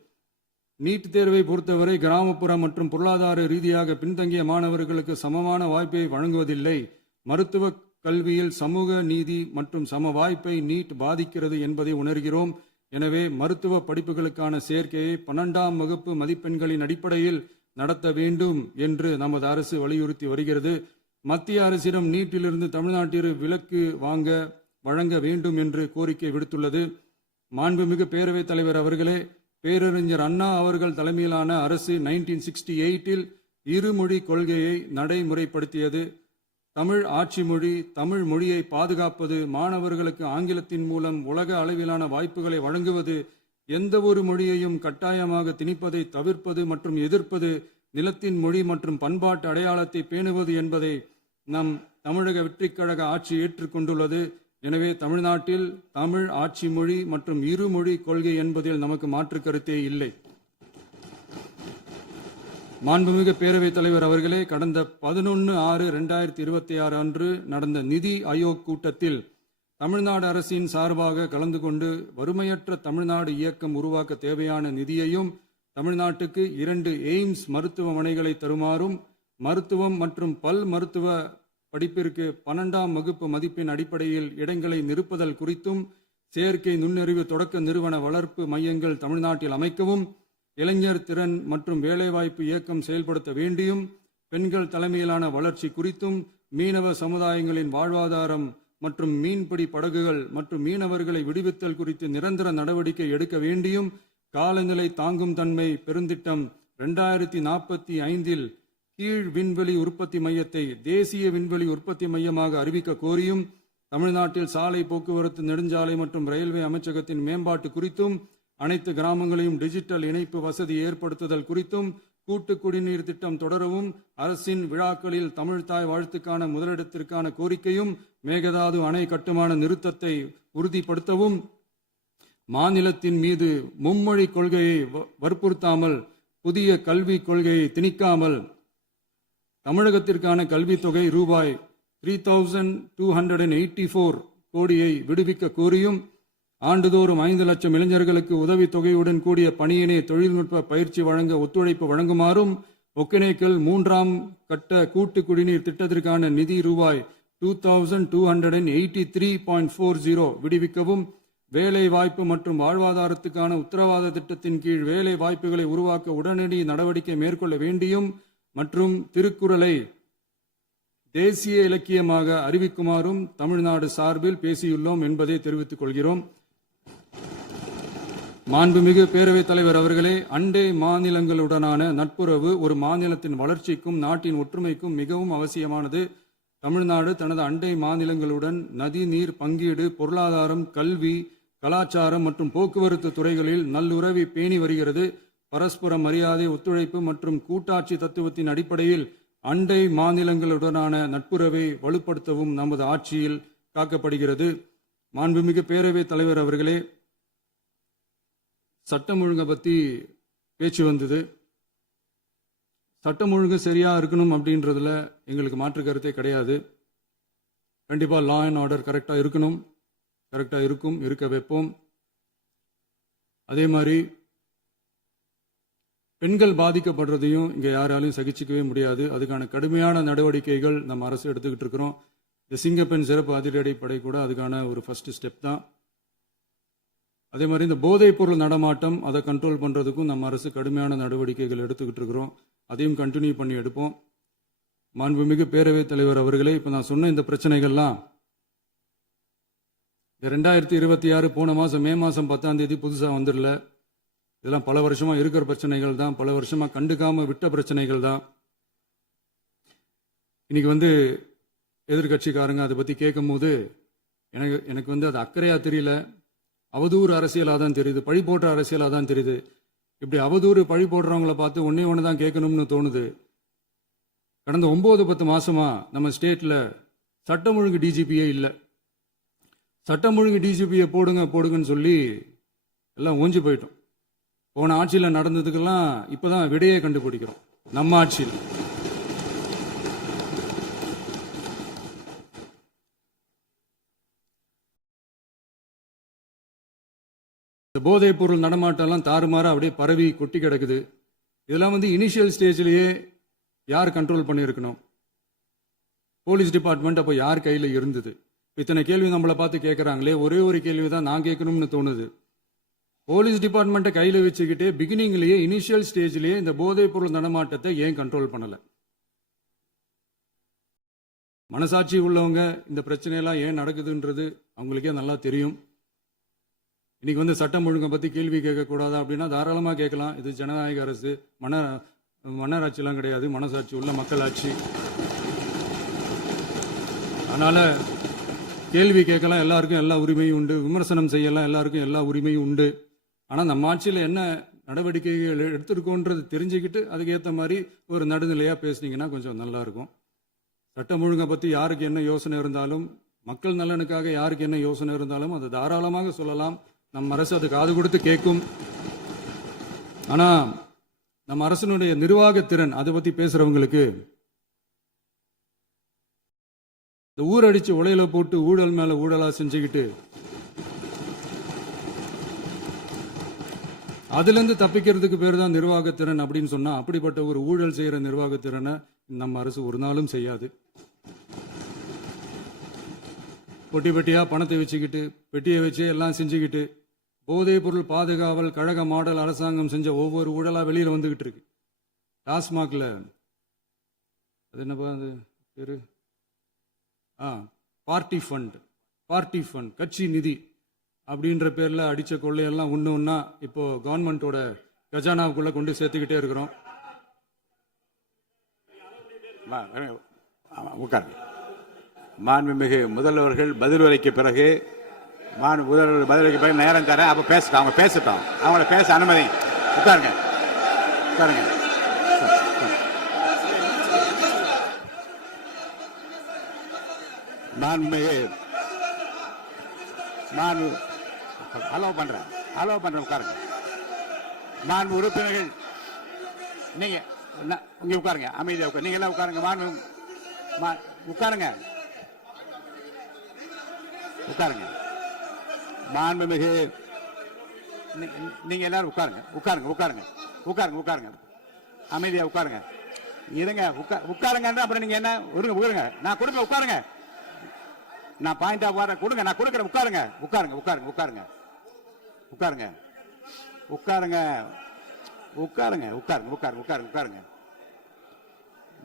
நீட் தேர்வை பொறுத்தவரை கிராமப்புற மற்றும் பொருளாதார ரீதியாக பின்தங்கிய மாணவர்களுக்கு சமமான வாய்ப்பை வழங்குவதில்லை. மருத்துவ கல்வியில் சமூக நீதி மற்றும் சம வாய்ப்பை நீட் பாதிக்கிறது என்பதை உணர்கிறோம். எனவே மருத்துவ படிப்புகளுக்கான சேர்க்கையை 12ஆம் வகுப்பு மதிப்பெண்களின் அடிப்படையில் நடத்த வேண்டும் என்று நமது அரசு வலியுறுத்தி வருகிறது. மத்திய அரசிடம் நீட்டிலிருந்து தமிழ்நாட்டிற்கு விலக்கு வழங்க வேண்டும் என்று கோரிக்கை விடுத்துள்ளது. மாண்புமிகு பேரவைத் தலைவர் அவர்களே, பேரறிஞர் அண்ணா அவர்கள் தலைமையிலான அரசு 1968இல் இருமொழி கொள்கையை நடைமுறைப்படுத்தியது. தமிழ் ஆட்சி மொழி, தமிழ் மொழியை பாதுகாப்பது, மாணவர்களுக்கு ஆங்கிலத்தின் மூலம் உலக அளவிலான வாய்ப்புகளை வழங்குவது, எந்த ஒரு மொழியையும் கட்டாயமாக திணிப்பதை தவிர்ப்பது மற்றும் எதிர்ப்பது, நிலத்தின் மொழி மற்றும் பண்பாட்டு அடையாளத்தை பேணுவது என்பதை நம் தமிழக வெற்றிக் கழக ஆட்சி ஏற்றுக்கொண்டுள்ளது. எனவே தமிழ்நாட்டில் தமிழ் ஆட்சி மொழி மற்றும் இருமொழி கொள்கை என்பதில் நமக்கு மாற்று கருத்தே இல்லை. மாண்புமிகு பேரவைத் தலைவர் அவர்களே, கடந்த 11/6/2026 அன்று நடந்த நிதி ஆயோக் கூட்டத்தில் தமிழ்நாடு அரசின் சார்பாக கலந்து கொண்டு வறுமையற்ற தமிழ்நாடு இயக்கம் உருவாக்க தேவையான நிதியையும் தமிழ்நாட்டுக்கு 2 எய்ம்ஸ் மருத்துவமனைகளை தருமாறும், மருத்துவம் மற்றும் பல் மருத்துவ படிப்பிற்கு 12ஆம் வகுப்பு மதிப்பெண் அடிப்படையில் இடங்களை நிரப்புதல் குறித்தும், செயற்கை நுண்ணறிவு தொடக்க நிறுவன வளர்ப்பு மையங்கள் தமிழ்நாட்டில் அமைக்கவும், இளைஞர் திறன் மற்றும் வேலைவாய்ப்பு இயக்கம் செயல்படுத்த வேண்டியும், பெண்கள் தலைமையிலான வளர்ச்சி குறித்தும், மீனவ சமுதாயங்களின் வாழ்வாதாரம் மற்றும் மீன்பிடி படகுகள் மற்றும் மீனவர்களை விடுவித்தல் குறித்து நிரந்தர நடவடிக்கை எடுக்க வேண்டியும், காலநிலை தாங்கும் தன்மை பெருந்திட்டம் 2045 கீழ் விண்வெளி உற்பத்தி மையத்தை தேசிய விண்வெளி உற்பத்தி மையமாக அறிவிக்க கோரியும், தமிழ்நாட்டில் சாலை போக்குவரத்து நெடுஞ்சாலை மற்றும் ரயில்வே அமைச்சகத்தின் மேம்பாட்டு குறித்தும், அனைத்து கிராமங்களையும் டிஜிட்டல் இணைப்பு வசதி ஏற்படுத்துதல் குறித்தும், கூட்டு குடிநீர் திட்டம் தொடரவும், அரசின் விழாக்களில் தமிழ்தாய் வாழ்த்துக்கான முதலிடத்திற்கான கோரிக்கையும், மேகதாது அணை கட்டுமான நிறுத்தத்தை உறுதிப்படுத்தவும், மாநிலத்தின் மீது மும்மொழி கொள்கையை வற்புறுத்தாமல் புதிய கல்விக் கொள்கையை திணிக்காமல் தமிழகத்திற்கான கல்வித்தொகை ரூபாய் 3284 கோடியை விடுவிக்க கோரியும், ஆண்டுதோறும் 5 லட்சம் இளைஞர்களுக்கு உதவித்தொகையுடன் கூடிய பணியினை தொழில்நுட்ப பயிற்சி வழங்க ஒத்துழைப்பு வழங்குமாறும், ஒகேனக்கல் 3ஆம் கட்ட கூட்டு குடிநீர் திட்டத்திற்கான நிதி ரூபாய் 2283.40 விடுவிக்கவும், வேலை வாய்ப்பு மற்றும் வாழ்வாதாரத்துக்கான உத்தரவாத திட்டத்தின் கீழ் வேலை வாய்ப்புகளை உருவாக்க உடனடி நடவடிக்கை மேற்கொள்ள வேண்டியும் மற்றும் திருக்குறளை தேசிய இலக்கியமாக அறிவிக்குமாறும் தமிழ்நாடு சார்பில் பேசியுள்ளோம் என்பதை தெரிவித்துக் கொள்கிறோம். மாண்புமிகு பேரவைத் தலைவர் அவர்களே, அண்டை மாநிலங்களுடனான நட்புறவு ஒரு மாநிலத்தின் வளர்ச்சிக்கும் நாட்டின் ஒற்றுமைக்கும் மிகவும் அவசியமானது. தமிழ்நாடு தனது அண்டை மாநிலங்களுடன் நதி நீர் பங்கீடு, பொருளாதாரம், கல்வி, கலாச்சாரம் மற்றும் போக்குவரத்து துறைகளில் நல்லுறவை பேணி வருகிறது. பரஸ்பர மரியாதை, ஒத்துழைப்பு மற்றும் கூட்டாட்சி தத்துவத்தின் அடிப்படையில் அண்டை மாநிலங்களுடனான நட்புறவை வலுப்படுத்தவும் நமது ஆட்சியில் காக்கப்படுகிறது. மாண்புமிகு பேரவைத் தலைவர் அவர்களே, சட்டம் ஒழுங்கை பற்றி பேச்சு வந்தது. சட்டம் ஒழுங்கு சரியா இருக்கணும் அப்படின்றதுல எங்களுக்கு மாற்று கருத்தே கிடையாது. கண்டிப்பாக லா அண்ட் ஆர்டர் கரெக்டாக இருக்கணும், கரெக்டாக இருக்கும், இருக்க வைப்போம். அதே மாதிரி பெண்கள் பாதிக்கப்படுறதையும் இங்கே யாராலையும் சகிச்சிக்கவே முடியாது. அதுக்கான கடுமையான நடவடிக்கைகள் நம்ம அரசு எடுத்துக்கிட்டு இருக்கிறோம். இந்த சிங்கப்பெண் சிறப்பு அதிரடி படை கூட அதுக்கான ஒரு ஃபர்ஸ்ட் ஸ்டெப் தான். அதே மாதிரி இந்த போதைப் பொருள் நடமாட்டம் அதை கண்ட்ரோல் பண்ணுறதுக்கும் நம்ம அரசு கடுமையான நடவடிக்கைகள் எடுத்துக்கிட்டு இருக்கிறோம். அதையும் கண்டினியூ பண்ணி எடுப்போம். மாண்புமிகு பேரவைத் தலைவர் அவர்களே, இப்போ நான் சொன்ன இந்த பிரச்சனைகள்லாம் 2026 போன மாதம் மே மாதம் 10ஆம் தேதி புதுசாக வந்துடல. இதெல்லாம் பல வருஷமா இருக்கிற பிரச்சனைகள் தான், பல வருஷமா கண்டுக்காம விட்ட பிரச்சனைகள் தான். இன்னைக்கு எதிர்கட்சிக்காரங்க அதை பற்றி கேட்கும் போது எனக்கு அது அக்கறையா தெரியல, அவதூறு அரசியலாக தான் தெரியுது, பழி போடுற அரசியலாக தான் தெரியுது. இப்படி அவதூறு பழி போடுறவங்கள பார்த்து ஒன்று தான் கேட்கணும்னு தோணுது. கடந்த 9-10 மாசமா நம்ம ஸ்டேட்ல சட்டம் ஒழுங்கு டிஜிபியே இல்லை. சட்டம் ஒழுங்கு டிஜிபியை போடுங்கன்னு சொல்லி எல்லாம் ஓஞ்சி போயிட்டோம். போன ஆட்சியில் நடந்ததுக்கெல்லாம் இப்பதான் விடையே கண்டுபிடிக்கிறோம் நம்ம ஆட்சியில். இந்த போதைப் பொருள் நடமாட்டம்லாம் தாறுமாறா அப்படியே பரவி கொட்டி கிடக்குது. இதெல்லாம் இனிஷியல் ஸ்டேஜ்லயே யார் கண்ட்ரோல் பண்ணியிருக்கணும்? போலீஸ் டிபார்ட்மெண்ட் அப்போ யார் கையில் இருந்தது? இத்தனை கேள்வி நம்மளை பார்த்து கேட்குறாங்களே, ஒரே ஒரு கேள்வி தான் நான் கேட்கணும்னு தோணுது. போலீஸ் டிபார்ட்மெண்ட்டை கையில் வச்சுக்கிட்டே பிகினிங்லேயே இனிஷியல் ஸ்டேஜ்லேயே இந்த போதைப் பொருள் நடமாட்டத்தை ஏன் கண்ட்ரோல் பண்ணலை? மனசாட்சி உள்ளவங்க இந்த பிரச்சனையெல்லாம் ஏன் நடக்குதுன்றது அவங்களுக்கே நல்லா தெரியும். இன்னைக்கு சட்டம் ஒழுங்கை பற்றி கேள்வி கேட்கக்கூடாதா அப்படின்னா தாராளமாக கேட்கலாம். இது ஜனநாயக அரசு, மன்னராட்சியெல்லாம் கிடையாது, மனசாட்சி உள்ள மக்களாட்சி. அதனால கேள்வி கேட்கலாம், எல்லாருக்கும் எல்லா உரிமையும் உண்டு. விமர்சனம் செய்யலாம், எல்லாருக்கும் எல்லா உரிமையும் உண்டு. ஆனால் நம்ம ஆட்சியில் என்ன நடவடிக்கைகள் எடுத்திருக்கோன்றது தெரிஞ்சுக்கிட்டு அதுக்கேற்ற மாதிரி ஒரு நடுநிலையாக பேசுனீங்கன்னா கொஞ்சம் நல்லா இருக்கும். சட்டம் ஒழுங்கை பற்றி யாருக்கு என்ன யோசனை இருந்தாலும், மக்கள் நலனுக்காக யாருக்கு என்ன யோசனை இருந்தாலும் அதை தாராளமாக சொல்லலாம். நம்ம அரசு அது காது கொடுத்து கேட்கும். ஆனால் நம்ம அரசினுடைய நிர்வாகத்திறன் அதை பற்றி பேசுறவங்களுக்கு இந்த ஊரடிச்சு உலையில போட்டு ஊழல் மேல ஊழலா செஞ்சுக்கிட்டு அதுலேருந்து தப்பிக்கிறதுக்கு பேர் தான் நிர்வாகத்திறன் அப்படின்னு சொன்னா, அப்படிப்பட்ட ஒரு ஊழல் செய்யற நிர்வாகத்திறனை நம்ம அரசு ஒரு நாளும் செய்யாது. பொட்டி பெட்டியா பணத்தை வச்சுக்கிட்டு, பெட்டியை வச்சு எல்லாம் செஞ்சுக்கிட்டு, போதைப் பொருள் பாதுகாவல் கழக மாடல் அரசாங்கம் செஞ்ச ஒவ்வொரு ஊழலா வெளியில வந்துகிட்டு இருக்கு. டாஸ்மாக்ல அது என்னப்பா அது பேரு, பார்ட்டி ஃபண்ட் கட்சி நிதி அப்படின்ற பேர்ல அடிச்ச கொள்ளையெல்லாம் ஒண்ணு ஒண்ணா இப்போ கவர்மெண்டோட கஜானாவுக்குள்ள கொண்டு சேர்த்துக்கிட்டே இருக்கிறோம். உட்காருங்க. மாண்புமிகு முதல்வர்கள் பதில் உரைக்கு பிறகு முதல்வர் பதிலுக்கு பிறகு நேரம் தரேன். அப்ப பேசட்டும், அவங்க பேசட்டும், அவங்கள பேச அனுமதி. உட்காருங்க உட்காருங்க. மாண்புமிகு அலோவ் பண்றேன் உட்காருங்க. மாண்பு உறுப்பினர்கள் நீங்க இங்க உட்காருங்க, அமைதியா உட்காரு. நீங்க எல்லாம் உட்காருங்க. மாண்புமிகு நீங்க எல்லாரும் உட்காருங்க. அமைதியா உட்காருங்க. இருங்க, உட்காருங்க. அப்புறம் நீங்க என்ன உட்காருங்க. நான் கொடுங்க, உட்காருங்க. நான் பாயிண்ட் ஆஃப் ஆர்டர் கொடுங்க, நான் கொடுக்குறேன். உட்காருங்க.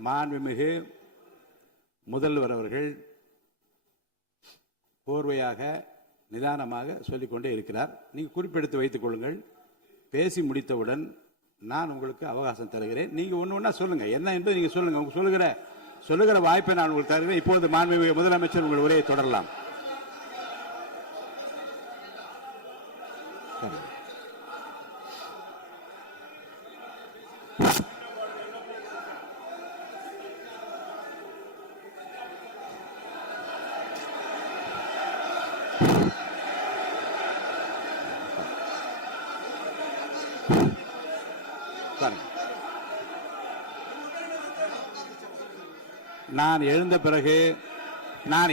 மாண்புமிகு முதல்வர் அவர்கள் கோர்வையாக நிதானமாக சொல்லிக்கொண்டே இருக்கிறார். நீங்க குறிப்பெடுத்து வைத்துக் கொள்ளுங்கள். பேசி முடித்தவுடன் நான் உங்களுக்கு அவகாசம் தருகிறேன். நீங்க ஒண்ணா சொல்லுங்க, என்ன என்பது நீங்க சொல்லுங்க. உங்க சொல்லுகிற வாய்ப்பை நான் உங்களுக்கு தருகிறேன். இப்போது மாண்புமிகு முதலமைச்சர் உங்கள் உரையை தொடரலாம். நான்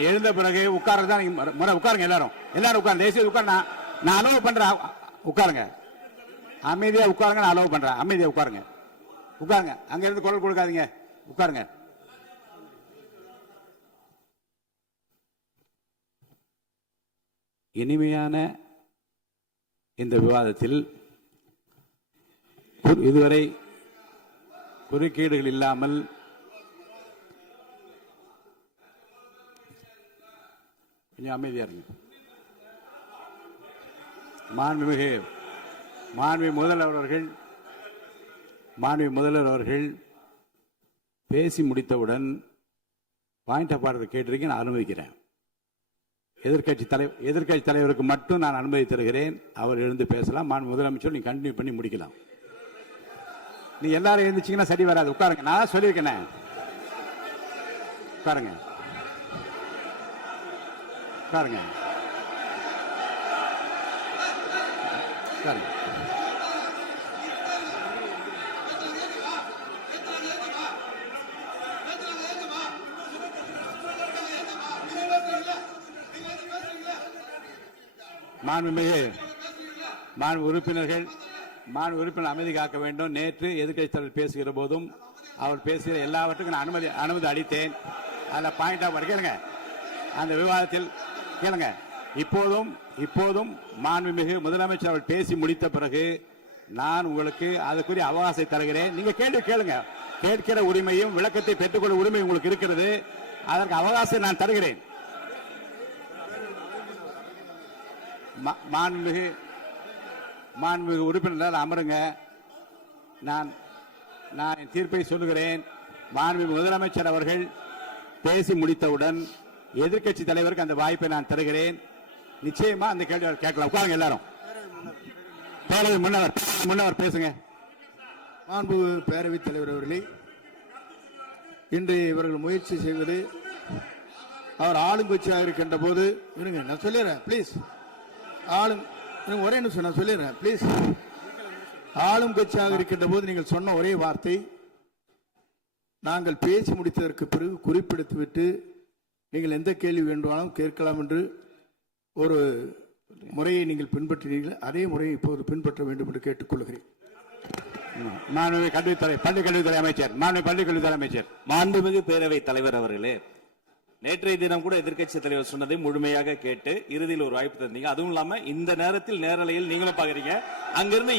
எழுந்த பிறகு உட்கார்றதுதான் முறை. உட்காருங்க, எல்லாரும் உட்காருங்க. தேசிய உட்கார். நான் அலோவ் பண்றேன். உட்காருங்க, அமைதியா உட்காருங்க. நான் அலோவ் பண்றேன். அமைதியா உட்காருங்க. அங்க இருந்து குரல் கொடுக்காதீங்க. உட்காருங்க. இனிமையான இந்த விவாதத்தில் இதுவரை குறுக்கீடுகள் இல்லாமல் கொஞ்சம் அமைதியா இருங்க. மாண்புமிகு முதல்வர் அவர்கள் பேசி முடித்தவுடன் பாயிண்ட் ஆஃப் ஆர்டர் கேட்டிருக்கீங்க, நான் அனுமதிக்கிறேன். எதிர்கட்சி தலைவருக்கு மட்டும் நான் அனுமதி தருகிறேன். அவர் எழுந்து பேசலாம். முதலமைச்சர் நீங்க கண்டினியூ பண்ணி முடிக்கலாம். நீங்க எல்லாரும் எழுந்துச்சீங்கன்னா சரி வராது. உட்காருங்க. நான் சொல்லியிருக்கேன். உட்காருங்க. மாண்பு உறுப்பினர் அமைதி காக்க வேண்டும். நேற்று எதிர்க்கட்சி தலைவர் பேசுகிற போதும் அவர் பேசுகிற எல்லாவற்றுக்கும் நான் அனுமதி அளித்தேன். அதில் பாயிண்ட் ஆஃப் கேளுங்க. அந்த விவாதத்தில் கேளுங்க. இப்போதும் மாண்புமிகு முதலமைச்சர் அவர்கள் பேசி முடித்த பிறகு நான் உங்களுக்கு அதுக்குரிய அவகாசத்தை தருகிறேன். நீங்க கேள்வி கேளுங்க. கேட்கிற உரிமையும் விளக்கத்தை பெற்றுக்கொள்ள உரிமை உங்களுக்கு இருக்கிறது. அதற்கு அவகாசத்தை நான் தருகிறேன். மாண்புமிகு உறுப்பினர் அமருங்க. நான் என் தீர்ப்பை சொல்லுகிறேன். மாண்புமிகு முதலமைச்சர் அவர்கள் பேசி முடித்தவுடன் எதிர்க்கட்சி தலைவருக்கு அந்த வாய்ப்பை நான் தருகிறேன். நிச்சயமா அந்த கேள்வி கேட்கலாம். உட்காருங்க எல்லாரும். முன்னவர் பேசுங்க. மாண்பு பேரவைத் தலைவர் அவர்களே, இன்று இவர்கள் முயற்சி செய்வது அவர் ஆளுங்கட்சியாக இருக்கின்ற போது நான் சொல்லிடுறேன் ப்ளீஸ். ஒரே நிமிஷம் நான் சொல்லிடுறேன் ப்ளீஸ். ஆளும் கட்சியாக இருக்கின்ற போது நீங்கள் சொன்ன ஒரே வார்த்தை, நாங்கள் பேசி முடித்ததற்கு பிறகு குறிப்பிடுத்துவிட்டு நீங்கள் எந்த கேள்வி வேண்டுமானாலும் கேட்கலாம் என்று ஒரு முறையை நீங்கள் பின்பற்றினீர்கள் அதே முறையை இப்போது பின்பற்ற வேண்டும் என்று கேட்டுக்கொள்கிறேன். மாண்புமிகு பள்ளிக்கல்வித்துறை அமைச்சர், மாண்புமிகு பள்ளிக்கல்வித்துறை அமைச்சர். மாண்புமிகு பேரவைத் தலைவர் அவர்களே, நேற்றைய தினம் கூட எதிர்க்கட்சி தலைவர் சொன்னதை முழுமையாக கேட்டு இறுதியில் ஒரு வாய்ப்பு தந்தீங்க. அதுவும் இல்லாம இந்த நேரத்தில் நேரலையில் நீங்களும் பாக்குறீங்க. அங்கிருந்து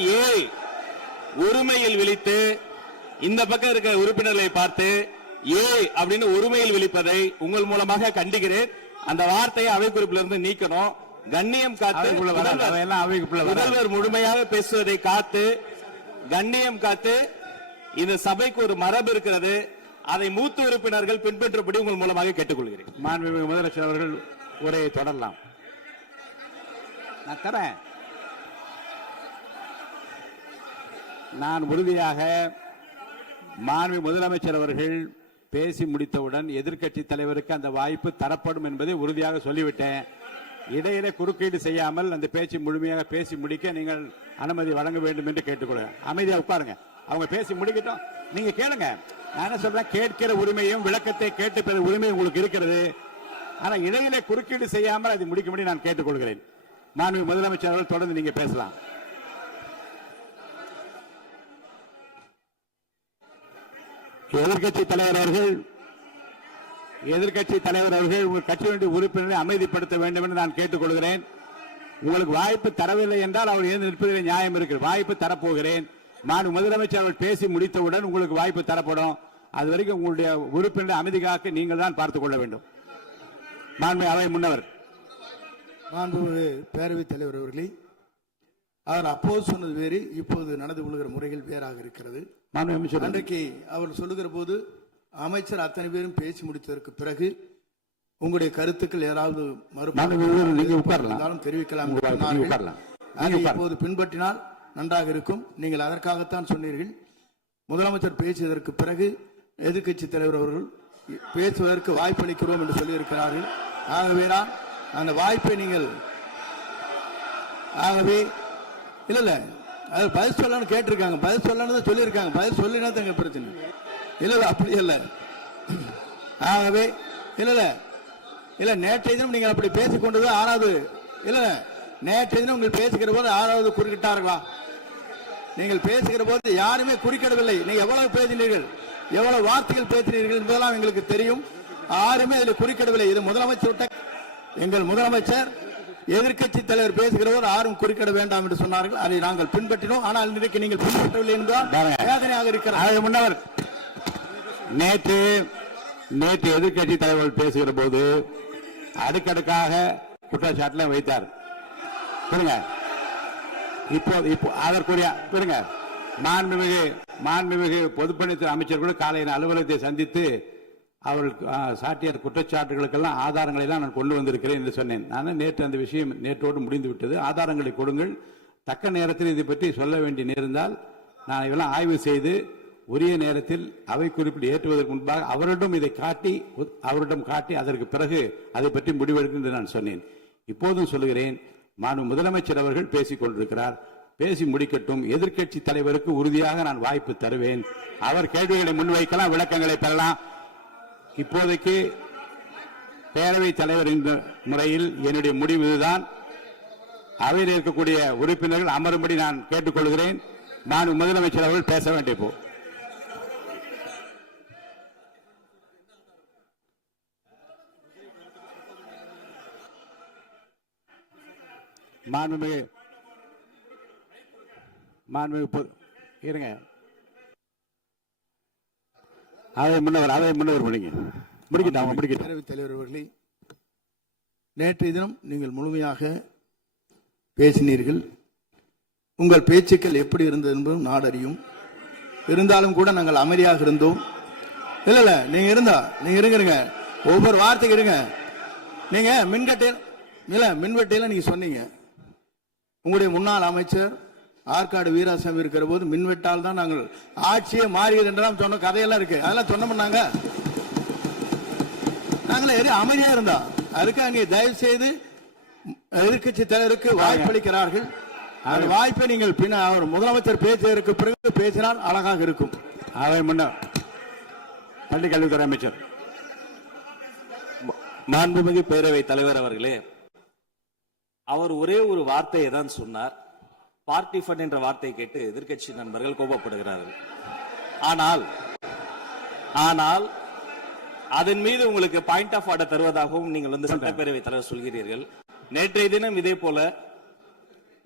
ஒருமையில் விழித்து இந்த பக்கம் இருக்க உறுப்பினர்களை பார்த்து அப்படின்னு ஒருமையில் விழிப்பதை உங்கள் மூலமாக கண்டிக்கிறேன். அந்த வார்த்தையை அவை குறிப்பிலிருந்து நீக்கணும். கண்ணியம் காத்து முதல்வர் முழுமையாக பேசுவதை காத்து கண்ணியம் காத்து இந்த சபைக்கு ஒரு மரபு இருக்கிறது. அதை மூத்த உறுப்பினர்கள் பின்பற்றபடி உங்கள் மூலமாக கேட்டுக்கொள்கிறேன். மாண்புமிகு முதலமைச்சர் அவர்கள் உரையை தொடரலாம். நான் தரேன். நான் உறுதியாக மாண்புமிகு முதலமைச்சர் அவர்கள் பேசி முடித்தவுடன் எதிர்க்கட்சி தலைவருக்கு அந்த வாய்ப்பு தரப்படும் என்பதை உறுதியாக சொல்லிவிட்டேன். இடையிலே குறுக்கீடு செய்யாமல் அந்த பேச்சு முழுமையாக பேசி முடிக்க நீங்கள் அனுமதி வழங்க வேண்டும் என்று கேட்டுக்கொள்கிறேன். அமைதியா உட்காருங்க. அவங்க பேசி முடிக்கட்டும், நீங்க கேளுங்க. நான் என்ன சொல்றேன், கேட்கிற உரிமையும் விளக்கத்தை கேட்டு பெற உரிமையும் உங்களுக்கு இருக்கிறது. ஆனா இடையிலே குறுக்கீடு செய்யாமல் அதை முடிக்கும்படி நான் கேட்டுக்கொள்கிறேன். மாண்புமிகு முதலமைச்சர் அவர்கள் தொடர்ந்து நீங்க பேசலாம். எதிர்க்கட்சி தலைவர் அவர்கள் உங்கள் கட்சியினுடைய உறுப்பினரை அமைதிப்படுத்த வேண்டும் என்று நான் கேட்டுக்கொள்கிறேன். உங்களுக்கு வாய்ப்பு தரவில்லை என்றால் அவர் எழுந்து நிற்பதில் நியாயம் இருக்கு. வாய்ப்பு தரப்போகிறேன். மாண்புமிகு முதலமைச்சர் அவர்கள் பேசி முடித்தவுடன் உங்களுக்கு வாய்ப்பு தரப்படும். அது வரைக்கும் உங்களுடைய உறுப்பினரை அமைதி காக்க நீங்கள் தான் பார்த்துக் கொள்ள வேண்டும். மாண்புமிகு அவை முன்னவர். மாண்புமிகு பேரவைத் தலைவர் அவர்களே, அவர் அப்போது சொன்னது வேறு, இப்போது நடந்து கொள்கிற முறைகள் வேறாக இருக்கிறது. அன்றைக்கு அவர் சொல்லுகிற போது அமைச்சர் அத்தனை பேரும் பேசி முடித்ததற்கு பிறகு உங்களுடைய கருத்துக்கள் ஏதாவது தெரிவிக்கலாம். இப்போது பின்பற்றினால் நன்றாக இருக்கும். நீங்கள் அதற்காகத்தான் சொன்னீர்கள். முதலமைச்சர் பேசியதற்கு பிறகு எதிர்க்கட்சி தலைவர் அவர்கள் பேசுவதற்கு வாய்ப்பளிக்கிறோம் என்று சொல்லியிருக்கிறார்கள். ஆகவே தான் அந்த வாய்ப்பை நீங்கள் இல்ல அது பதில் சொல்லணும்னு கேட்டிருக்காங்க. பதில் சொல்லணும் தான் சொல்லியிருக்காங்க. பதில் சொல்லினா தான் எங்க பிரச்சனை. இல்ல அப்படி இல்ல. ஆகவே இல்ல நேற்றைய தினம் நீங்கள் அப்படி பேசிக்கொண்டது ஆறாவது இல்ல. நேற்றைய தினம் உங்கள் பேசுகிற போது ஆறாவது குறுக்கிட்டார்களா? நீங்கள் பேசுகிற போது யாருமே குறுக்கிடவில்லை. நீங்க எவ்வளவு பேசினீர்கள், எவ்வளவு வார்த்தைகள் பேசினீர்கள் என்பதெல்லாம் எங்களுக்கு தெரியும். யாருமே அதில் குறுக்கிடவில்லை. இது முதலமைச்சர், எங்கள் முதலமைச்சர் எதிர்க்கட்சி தலைவர் பேசுகிறவர் யாரும் குறுக்கிட வேண்டாம் என்று சொன்னார்கள். அதை நாங்கள் பின்பற்றினோம். ஆனால் இன்றைக்கு நீங்கள் பின்பற்றவில்லை என்றால் வேதனையாக இருக்கிறார். முன்னவர் நேற்று எதிர்க்கட்சி தலைவர் பேசுகிற போது அடுக்கடுக்காக குற்றச்சாட்டுல வைத்தார். இப்போ அதற்குரிய மாண்புமிகு பொதுப்பணித்துறை அமைச்சர்கள் காலையில் அலுவலகத்தை சந்தித்து அவர்கள் சாட்டிய குற்றச்சாட்டுகளுக்கெல்லாம் ஆதாரங்களை எல்லாம் நான் கொண்டு வந்திருக்கிறேன் என்று சொன்னேன். நான் நேற்று அந்த விஷயம் நேற்றோடு முடிந்து விட்டது. ஆதாரங்களை கொடுங்கள். தக்க நேரத்தில் இதை பற்றி சொல்ல வேண்டிய நேர்ந்தால் நான் இதெல்லாம் ஆய்வு செய்து உரிய நேரத்தில் அவை குறிப்பிட்டு ஏற்றுவதற்கு முன்பாக அவரிடம் காட்டி அதற்கு பிறகு அதை பற்றி முடிவெடுக்கும் என்று நான் சொன்னேன். இப்போதும் சொல்லுகிறேன், மாண்பு முதலமைச்சர் அவர்கள் பேசிக் கொண்டிருக்கிறார். பேசி முடிக்கட்டும். எதிர்க்கட்சி தலைவருக்கு உறுதியாக நான் வாய்ப்பு தருவேன். அவர் கேள்விகளை முன்வைக்கலாம், விளக்கங்களை பெறலாம். இப்போதைக்கு பேரவைத் தலைவர் என்ற முறையில் என்னுடைய முடிவு இதுதான். அவையில் இருக்கக்கூடிய உறுப்பினர்கள் அமரும்படி நான் கேட்டுக்கொள்கிறேன். நான் முதலமைச்சர் அவர்கள் பேச வேண்டிய போ மாண்புமிகு இருங்க. அவை முன்னவர் பேரவைத் தலைவர் அவர்களே, நேற்றைய தினம் நீங்கள் முழுமையாக பேசினீர்கள். உங்கள் பேச்சுக்கள் எப்படி இருந்தது என்பதும் நாடு அறியும். இருந்தாலும் கூட நாங்கள் அமைதியாக இருந்தோம். இல்ல நீங்க இருங்க. ஒவ்வொரு வார்த்தைக்கு இருங்க. நீங்க மின்வெட்டையில நீங்க சொன்னீங்க. உங்களுடைய முன்னாள் அமைச்சர் ஆற்காடு வீராசாமி இருக்கிற போது மின்வெட்டால் தான் நாங்கள் ஆட்சியே மாறியது என்றெல்லாம் சொன்ன கதையெல்லாம் இருக்கு. அதெல்லாம் சொன்னோம்னாங்க. நாங்களே அமைதியா இருந்தோம். அதுக்காக நீங்க தயவு செய்து எதிர்க்கட்சி தலைவருக்கு வாய்ப்பளிக்கிறார்கள். அந்த வாய்ப்பை நீங்கள் அவர் முதலமைச்சர் பேசுவதற்கு பிறகு பேசினால் அழகாக இருக்கும். அவை முன்னர் பள்ளிக்கல்வித்துறை அமைச்சர். மாண்புமிகு பேரவைத் தலைவர் அவர்களே, அவர் ஒரே ஒரு வார்த்தையை தான் சொன்னார். பார்ட்டி ஃபண்ட் என்ற வார்த்தையை கேட்டு எதிர்க்கட்சி நண்பர்கள் கோபப்படுகிறார்கள். ஆனால் அதன் மீது உங்களுக்கு பாயிண்ட் ஆஃப் ஆர்டர் தருவதாகவும் நீங்கள் வந்து சட்டப்பேரவை தலைவர் சொல்கிறீர்கள். நேற்றைய தினம் இதே போல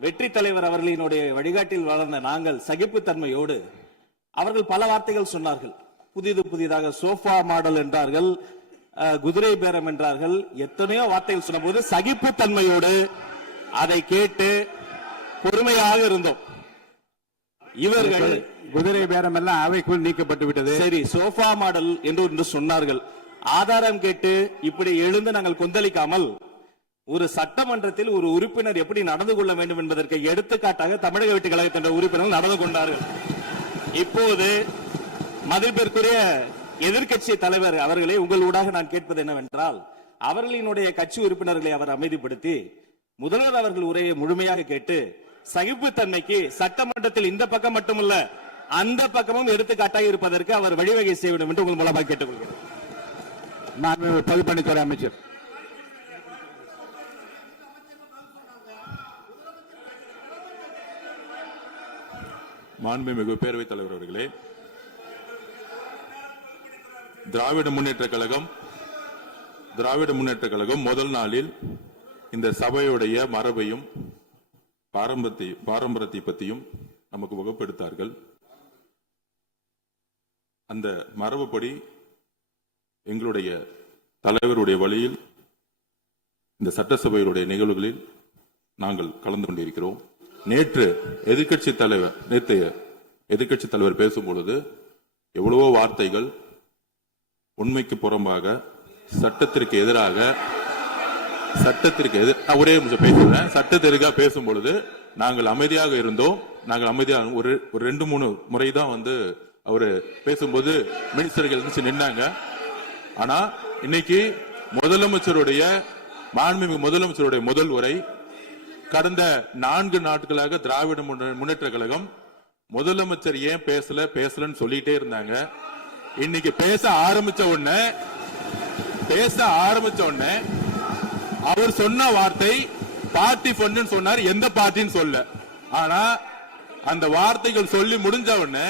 வெற்றி தலைவர் அவர்களினுடைய வழிகாட்டில் வளர்ந்த நாங்கள் சகிப்புத்தன்மையோடு அவர்கள் பல வார்த்தைகள் சொன்னார்கள். புதிதாக சோஃபா மாடல் என்றார்கள், குதிரை பேரம் என்றார்கள், எத்தனையோ வார்த்தைகள் சொன்ன போது சகிப்புத்தன்மையோடு அதை கேட்டு பொறுமையாக இருந்தோம். இவர்கள் குதிரை பேரம் எல்லாம் அவைக்குள் நீக்கப்பட்டு விட்டது. சரி, சோஃபா மாடல் என்று சொன்னார்கள். ஆதாரம் கேட்டு இப்படி எழுந்து நாங்கள் கொந்தளிக்காமல் ஒரு சட்டமன்றத்தில் ஒரு உறுப்பினர் எப்படி நடந்து கொள்ள வேண்டும் என்பதற்கு எடுத்துக்காட்டாக தமிழக வெற்றி கழகத்தின் உறுப்பினர்கள் நடந்து கொண்டார்கள். இப்போது மதிப்பிற்குரிய எதிர்க்கட்சி தலைவர் அவர்களை உங்கள் ஊடாக நான் கேட்பது என்னவென்றால், அவர்களினுடைய கட்சி உறுப்பினர்களை அவர் அமைதிப்படுத்தி முதல்வர் அவர்கள் உரையை முழுமையாக கேட்டு சகிப்புத்தன்மைக்கு சட்டமன்றத்தில் இந்த பக்கம் மட்டுமல்ல அந்த பக்கமும் எடுத்துக்காட்டாக இருப்பதற்கு அவர் வழிவகை செய்ய வேண்டும் என்று உங்கள் மூலமாக கேட்டுக்கொள்கிறேன். பொதுப்பணித்துறை அமைச்சர். மாண்புமிகு பேரவைத் தலைவர் அவர்களே, திராவிட முன்னேற்ற கழகம் முதல் நாளில் இந்த சபையுடைய மரபையும் பாரம்பரியத்தை பற்றியும் நமக்கு வகுப்படுத்தார்கள். அந்த மரபுப்படி எங்களுடைய தலைவருடைய வழியில் இந்த சட்டசபையுடைய நிகழ்வுகளில் நாங்கள் கலந்து கொண்டிருக்கிறோம். நேற்று எதிர்க்கட்சி தலைவர் பேசும்பொழுது எவ்வளவோ வார்த்தைகள் உண்மைக்கு புறம்பாக சட்டத்திற்கு எதிராக ஒரே நிமிஷம் பேசுறேன். சட்டத்திற்காக பேசும் பொழுது நாங்கள் அமைதியாக இருந்தோம். ஒரு 2-3 முறை தான் வந்து அவரு பேசும்போது மினிஸ்டர்கள் நின்னாங்க. ஆனா இன்னைக்கு மாண்புமிகு முதலமைச்சருடைய முதல் உரை, கடந்த 4 நாட்களாக திராவிட முன்னேற்ற கழகம் முதலமைச்சர் ஏன் பேசலன்னு சொல்லிட்டே இருந்தாங்க. இன்னைக்கு பேச ஆரம்பிச்ச உடனே அவர் சொன்ன வார்த்தை பார்ட்டி ஃபண்ட் சொன்னார். எந்த பார்ட்டின்னு சொல்ல. ஆனா அந்த வார்த்தைகள் சொல்லி முடிஞ்ச உடனே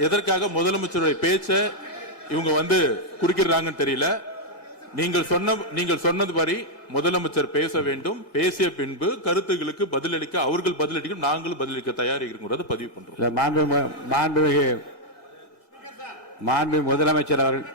எதற்காக முதலமைச்சருடைய பேச்ச இவங்க வந்து குறுக்கிடுறாங்கன்னு தெரியல. நீங்கள் சொன்னது மாதிரி முதலமைச்சர் பேச வேண்டும். பேசிய பின்பு கருத்துகளுக்கு பதிலளிக்க அவர்கள் பதிலளிக்கும், நாங்களும் பதிலளிக்க தயாராக இருக்கிறது பதிவு பண்றோம். மாண்புமிகு முதலமைச்சர் அவர்கள்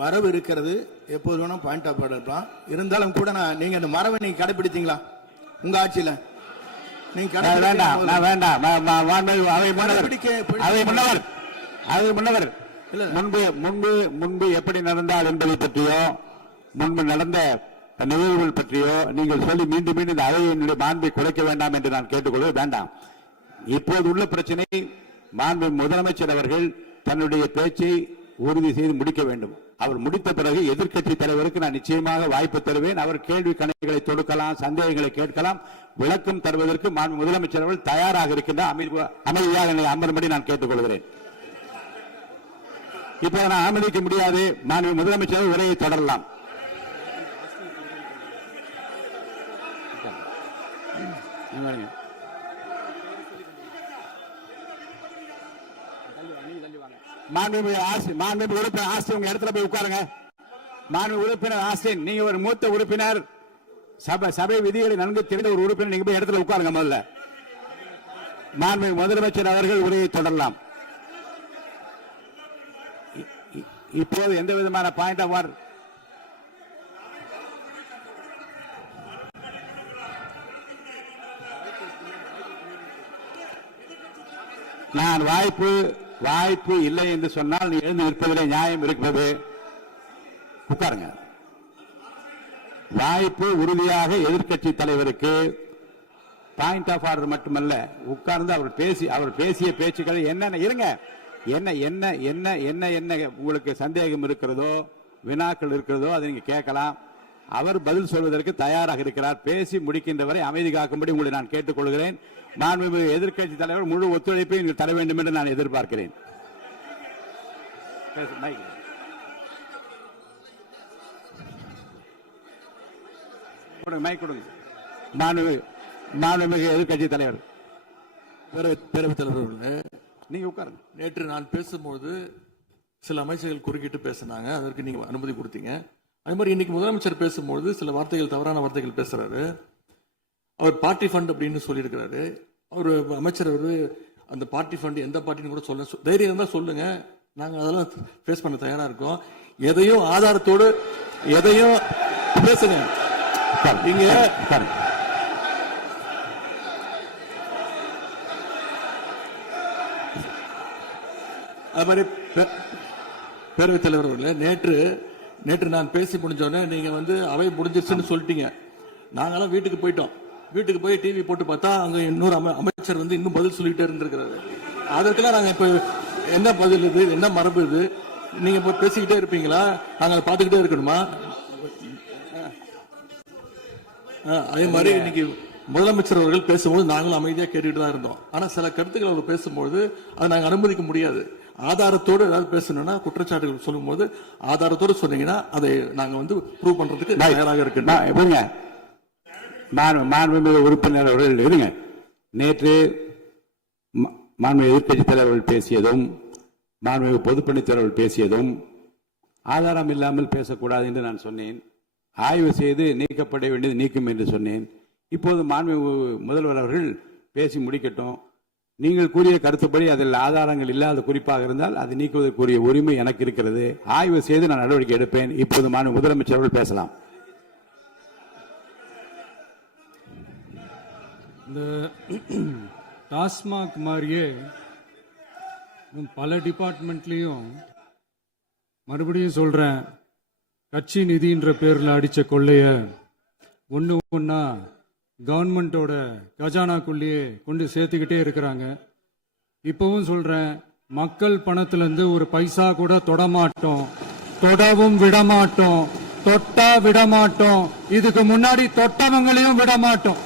மரபு இருக்கிறது, எப்போது வேணும் பாயிண்ட் ஆஃப் ஆர்டர் இருக்கலாம். இருந்தாலும் கூட நீங்க அந்த மரபை நீங்க கடைபிடித்தீங்களா உங்க ஆட்சியில? நீங்க முன்னவர் முன்பு எப்படி நடந்தால் என்பதை பற்றியோ முன்பு நடந்த நிகழ்வுகள் பற்றியோ நீங்கள் சொல்லி மீண்டும் இந்த அவையினுடைய மாண்பை குறைக்க வேண்டாம் என்று நான் கேட்டுக்கொள்ள வேண்டாம். இப்போது உள்ள பிரச்சனை, மாண்பு முதலமைச்சர் அவர்கள் தன்னுடைய பேச்சை உறுதி செய்து முடிக்க வேண்டும். அவர் முடித்த பிறகு எதிர்க்கட்சி தலைவருக்கு நான் நிச்சயமாக வாய்ப்பு தருவேன். அவர் கேள்வி கணைகளை தொடுக்கலாம், சந்தேகங்களை கேட்கலாம், விளக்கம் தருவதற்கு மாண்பு முதலமைச்சர் அவர்கள் தயாராக இருக்கின்றார். அமைதியாக என்னை அமரும்படி நான் கேட்டுக்கொள்கிறேன். இப்ப நான் அனுமதிக்க முடியாது. மாண்பு முதலமைச்சர் உரையை தொடரலாம். மாண்புமிகு உறுப்பினர் ஆஸ்டின் உங்க இடத்துல போய் உட்காருங்க. மாண்புமிகு உறுப்பினர் ஆஸ்டின், நீங்க ஒரு மூத்த உறுப்பினர், சபை விதிகளை நன்கு தெரிந்த ஒரு உறுப்பினர், நீங்க போய் இடத்துல உட்காருங்க. முதல்ல மாண்புமிகு முதலமைச்சர் அவர்கள் உரையை தொடரலாம். இப்போது எந்த விதமான பாயிண்ட் ஆஃப் ஆர்டர் நான் வாய்ப்பு இல்லை என்று சொன்னால் நீ எழுந்து நிற்பதிலே நியாயம் இருக்கிறது. உட்காருங்க. வாய்ப்பு உறுதியாக எதிர்க்கட்சி தலைவருக்கு பாயிண்ட் ஆஃப் ஆர்டர் மட்டுமல்ல, உட்கார்ந்து அவர் பேசிய பேச்சுக்கள் என்னென்ன இருங்க, என்ன என்ன என்ன என்ன என்ன உங்களுக்கு சந்தேகம் இருக்கிறதோ வினாக்கள் இருக்கிறதோ அதை நீங்க கேட்கலாம். அவர் பதில் சொல்வதற்கு தயாராக இருக்கிறார். பேசி முடிக்கின்ற வரை அமைதி காக்கும்படி உங்களை நான் கேட்டுக்கொள்கிறேன். மாண்புமிகு எதிர்க்கட்சி தலைவர் முழு ஒத்துழைப்பை நீங்கள் தர வேண்டும் என்று நான் எதிர்பார்க்கிறேன். மைக் கொடுங்க. மாண்புமிகு எதிர்க்கட்சி தலைவர். பேரவைத் தலைவர், நீங்க உட்காருங்க. நேற்று நான் பேசும்போது சில அமைச்சர்கள் குறுக்கிட்டு பேசினாங்க, அதற்கு நீங்க அனுமதி கொடுத்தீங்க. அதே மாதிரி இன்னைக்கு முதலமைச்சர் பேசும்போது சில வார்த்தைகள், தவறான வார்த்தைகள் பேசுறாரு. அவர் பார்ட்டி ஃபண்ட் அப்படின்னு சொல்லியிருக்கிறாரு. அவர் அமைச்சர் அந்த பார்ட்டி ஃபண்ட் எந்த பார்ட்டின்னு கூட சொல்ல தைரியம் இருந்தா சொல்லுங்க, நாங்க அதெல்லாம் ஃபேஸ் பண்ண தயாரா இருக்கோம். எதையும் ஆதாரத்தோடு எதையும் பேசுங்க. நீங்க அது மாதிரி பேரவைத் தலைவர் அவர்களே, நேற்று நான் பேசி முடிஞ்சோடனே நீங்க அவை முடிஞ்சிருச்சுன்னு சொல்லிட்டீங்க. நாங்கெல்லாம் வீட்டுக்கு போயிட்டோம். வீட்டுக்கு போய் டிவி போட்டு பார்த்தா அங்க இன்னொரு அமைச்சர் இன்னும் பதில் சொல்லிட்டே இருந்திருக்கிறாரு. அதற்கெல்லாம் நாங்க இப்ப என்ன பதில் இது, என்ன மரபு இது? நீங்க இப்ப பேசிக்கிட்டே இருப்பீங்களா? நாங்க அதை பார்த்துக்கிட்டே இருக்கணுமா? அதே மாதிரி இன்னைக்கு முதலமைச்சர் அவர்கள் பேசும்போது நாங்களும் அமைதியா கேட்டுட்டு தான் இருந்தோம். ஆனா சில கருத்துக்கள் அவர் பேசும்போது அதை நாங்க அனுமதிக்க முடியாது. ஆதாரத்தோடு ஏதாவது பேசணும்னா, குற்றச்சாட்டுகள் சொல்லும் போது ஆதாரத்தோடு சொன்னீங்கன்னா அதை நாங்க ப்ரூவ் பண்றதுக்கு தயாராக இருக்கு. மாண்புமிகு உறுப்பினர் அவர்கள் இருங்க. நேற்று மாண்புமிகு எதிர்க்கட்சி தலைவர்கள் பேசியதும் மாண்புமிகு பொதுப்பணித்துறைகள் பேசியதும் ஆதாரம் இல்லாமல் பேசக்கூடாது என்று நான் சொன்னேன். ஆய்வு செய்து நீக்கப்பட வேண்டியது நீக்கும் என்று சொன்னேன். இப்போது மாண்புமிகு முதல்வர் அவர்கள் பேசி முடிக்கட்டும். நீங்கள் கூறிய கருத்துப்படி அதில் ஆதாரங்கள் இல்லாத குறிப்பாக இருந்தால் அதை நீக்குவதற்குரிய உரிமை எனக்கு இருக்கிறது. ஆய்வு செய்து நான் நடவடிக்கை எடுப்பேன். இப்போது மாண்புமிகு முதலமைச்சர் அவர்கள் பேசலாம். இந்த டாஸ்மாக் மாதிரியே பல டிபார்ட்மெண்ட்லயும் மறுபடியும் சொல்றேன், கட்சி நிதின்ற பேர்ல அடிச்ச கொள்ளைய ஒன்னா கவர்மெண்டோட கஜானாக்குள்ளேயே கொண்டு சேர்த்துக்கிட்டே இருக்கிறாங்க. இப்பவும் சொல்றேன், மக்கள் பணத்திலிருந்து ஒரு பைசா கூட தொடமாட்டோம், தொடவும் விடமாட்டோம், தொட்டா விடமாட்டோம், இதுக்கு முன்னாடி தொட்டவங்களையும் விடமாட்டோம்.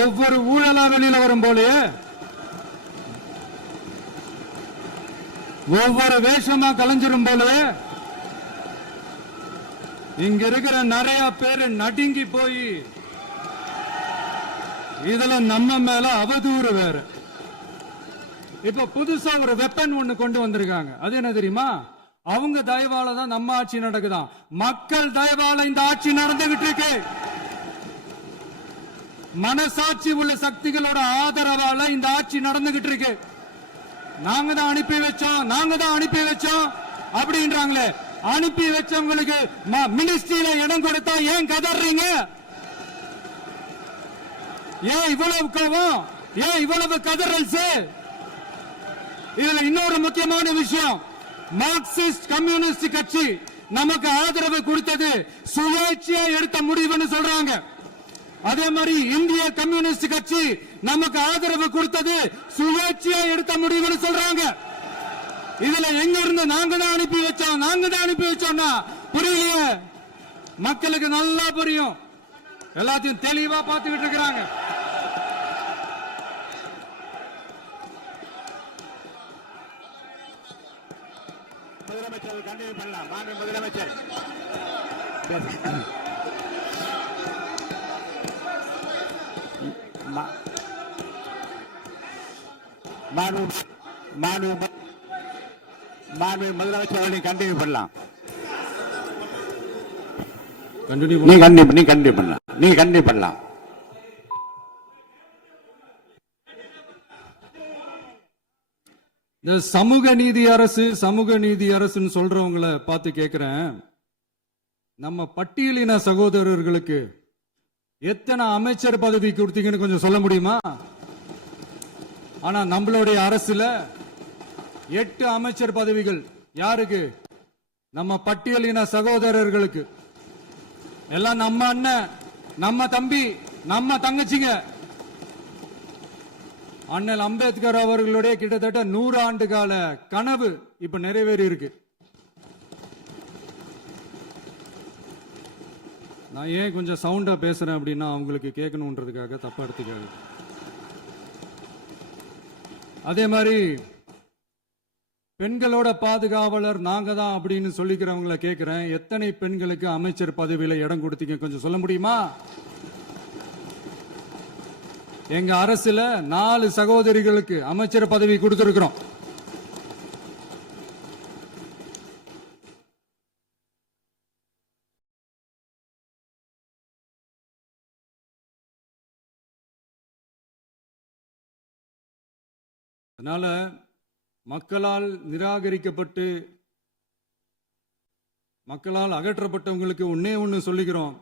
ஒவ்வொரு ஊழலா வெளியில வரும் போலே, ஒவ்வொரு வேஷமா கலைஞ்சிரும் போலே, இங்க இருக்கிற நிறைய பேரு நடுங்கி போய் இதுல நம்ம மேல அவதூறு வேற. இப்ப புதுசா ஒரு வெப்பன் ஒண்ணு கொண்டு வந்திருக்காங்க. அது என்ன தெரியுமா? அவங்க தயவால தான் நம்ம ஆட்சி நடக்குதாம். மக்கள் தயவால இந்த ஆட்சி நடந்துகிட்டு இருக்கு. மனசாட்சி உள்ள சக்திகளோட ஆதரவால இந்த ஆட்சி நடந்துகிட்டு இருக்கு. நாங்க தான் அனுப்பி வச்சோம் அப்படின்றாங்களே. அனுப்பி வச்சவங்களுக்கு மினிஸ்ட்ரியில இடம் கொடுத்தா ஏன் கதறீங்க? ஏன் இவ்வளவு கோவம்? ஏன் இவ்வளவு கதறல்ஸ்? இதுல இன்னொரு முக்கியமான விஷயம், மார்க்சிஸ்ட் கம்யூனிஸ்ட் கட்சி நமக்கு ஆதரவு கொடுத்தது சுயேட்சையா எடுத்த முடிவுன்னு சொல்றாங்க. அதே மாதிரி இந்திய கம்யூனிஸ்ட் கட்சி நமக்கு ஆதரவு கொடுத்தது சுயேட்சையா எடுத்த முடிவுன்னு சொல்றாங்க. இதுல எங்க இருந்து நாங்க தான் அனுப்பி வச்சோம்னா புரியலையே. மக்களுக்கு நல்லா புரியும், எல்லாத்தையும் தெளிவா பார்த்துக்கிட்டு இருக்கிறாங்க. முதலமைச்சர் கண்டினியூ பண்ணலாம். முதலமைச்சர் முதலமைச்சர் கண்டினியூ பண்ணலாம். நீங்க கண்டினியூ பண்ணலாம். இந்த சமூக நீதி அரசுன்னு சொல்றவங்களை பார்த்து கேட்கிறேன், நம்ம பட்டியலின சகோதரர்களுக்கு எத்தனை அமைச்சர் பதவி கொடுத்தீங்கன்னு கொஞ்சம் சொல்ல முடியுமா? ஆனா நம்மளுடைய அரசுல 8 அமைச்சர் பதவிகள் யாருக்கு? நம்ம பட்டியலின சகோதரர்களுக்கு. எல்லாம் நம்ம அண்ணன், நம்ம தம்பி, நம்ம தங்கச்சிங்க. அண்ணல் அம்பேத்கர் அவர்களுடைய கிட்டத்தட்ட 100 ஆண்டு கால கனவு இப்ப நிறைவேறி இருக்கு. நான் ஏன் கொஞ்சம் சவுண்டா பேசுறேன் அப்படின்னா அவங்களுக்கு கேட்கணுன்றதுக்காக தப்பா எடுத்துக்காது. அதே மாதிரி பெண்களோட பாதுகாவலர் நாங்க தான் அப்படின்னு சொல்லிக்கிறவங்களை கேட்கிறேன், எத்தனை பெண்களுக்கு அமைச்சர் பதவியில இடம் கொடுத்தீங்க கொஞ்சம் சொல்ல முடியுமா? எங்க அரசுல 4 சகோதரிகளுக்கு அமைச்சர் பதவி கொடுத்திருக்கிறோம். அதனால மக்களால் நிராகரிக்கப்பட்டு மக்களால் அகற்றப்பட்டவங்களுக்கு ஒன்னே ஒன்னு சொல்லிக்கிறோம்,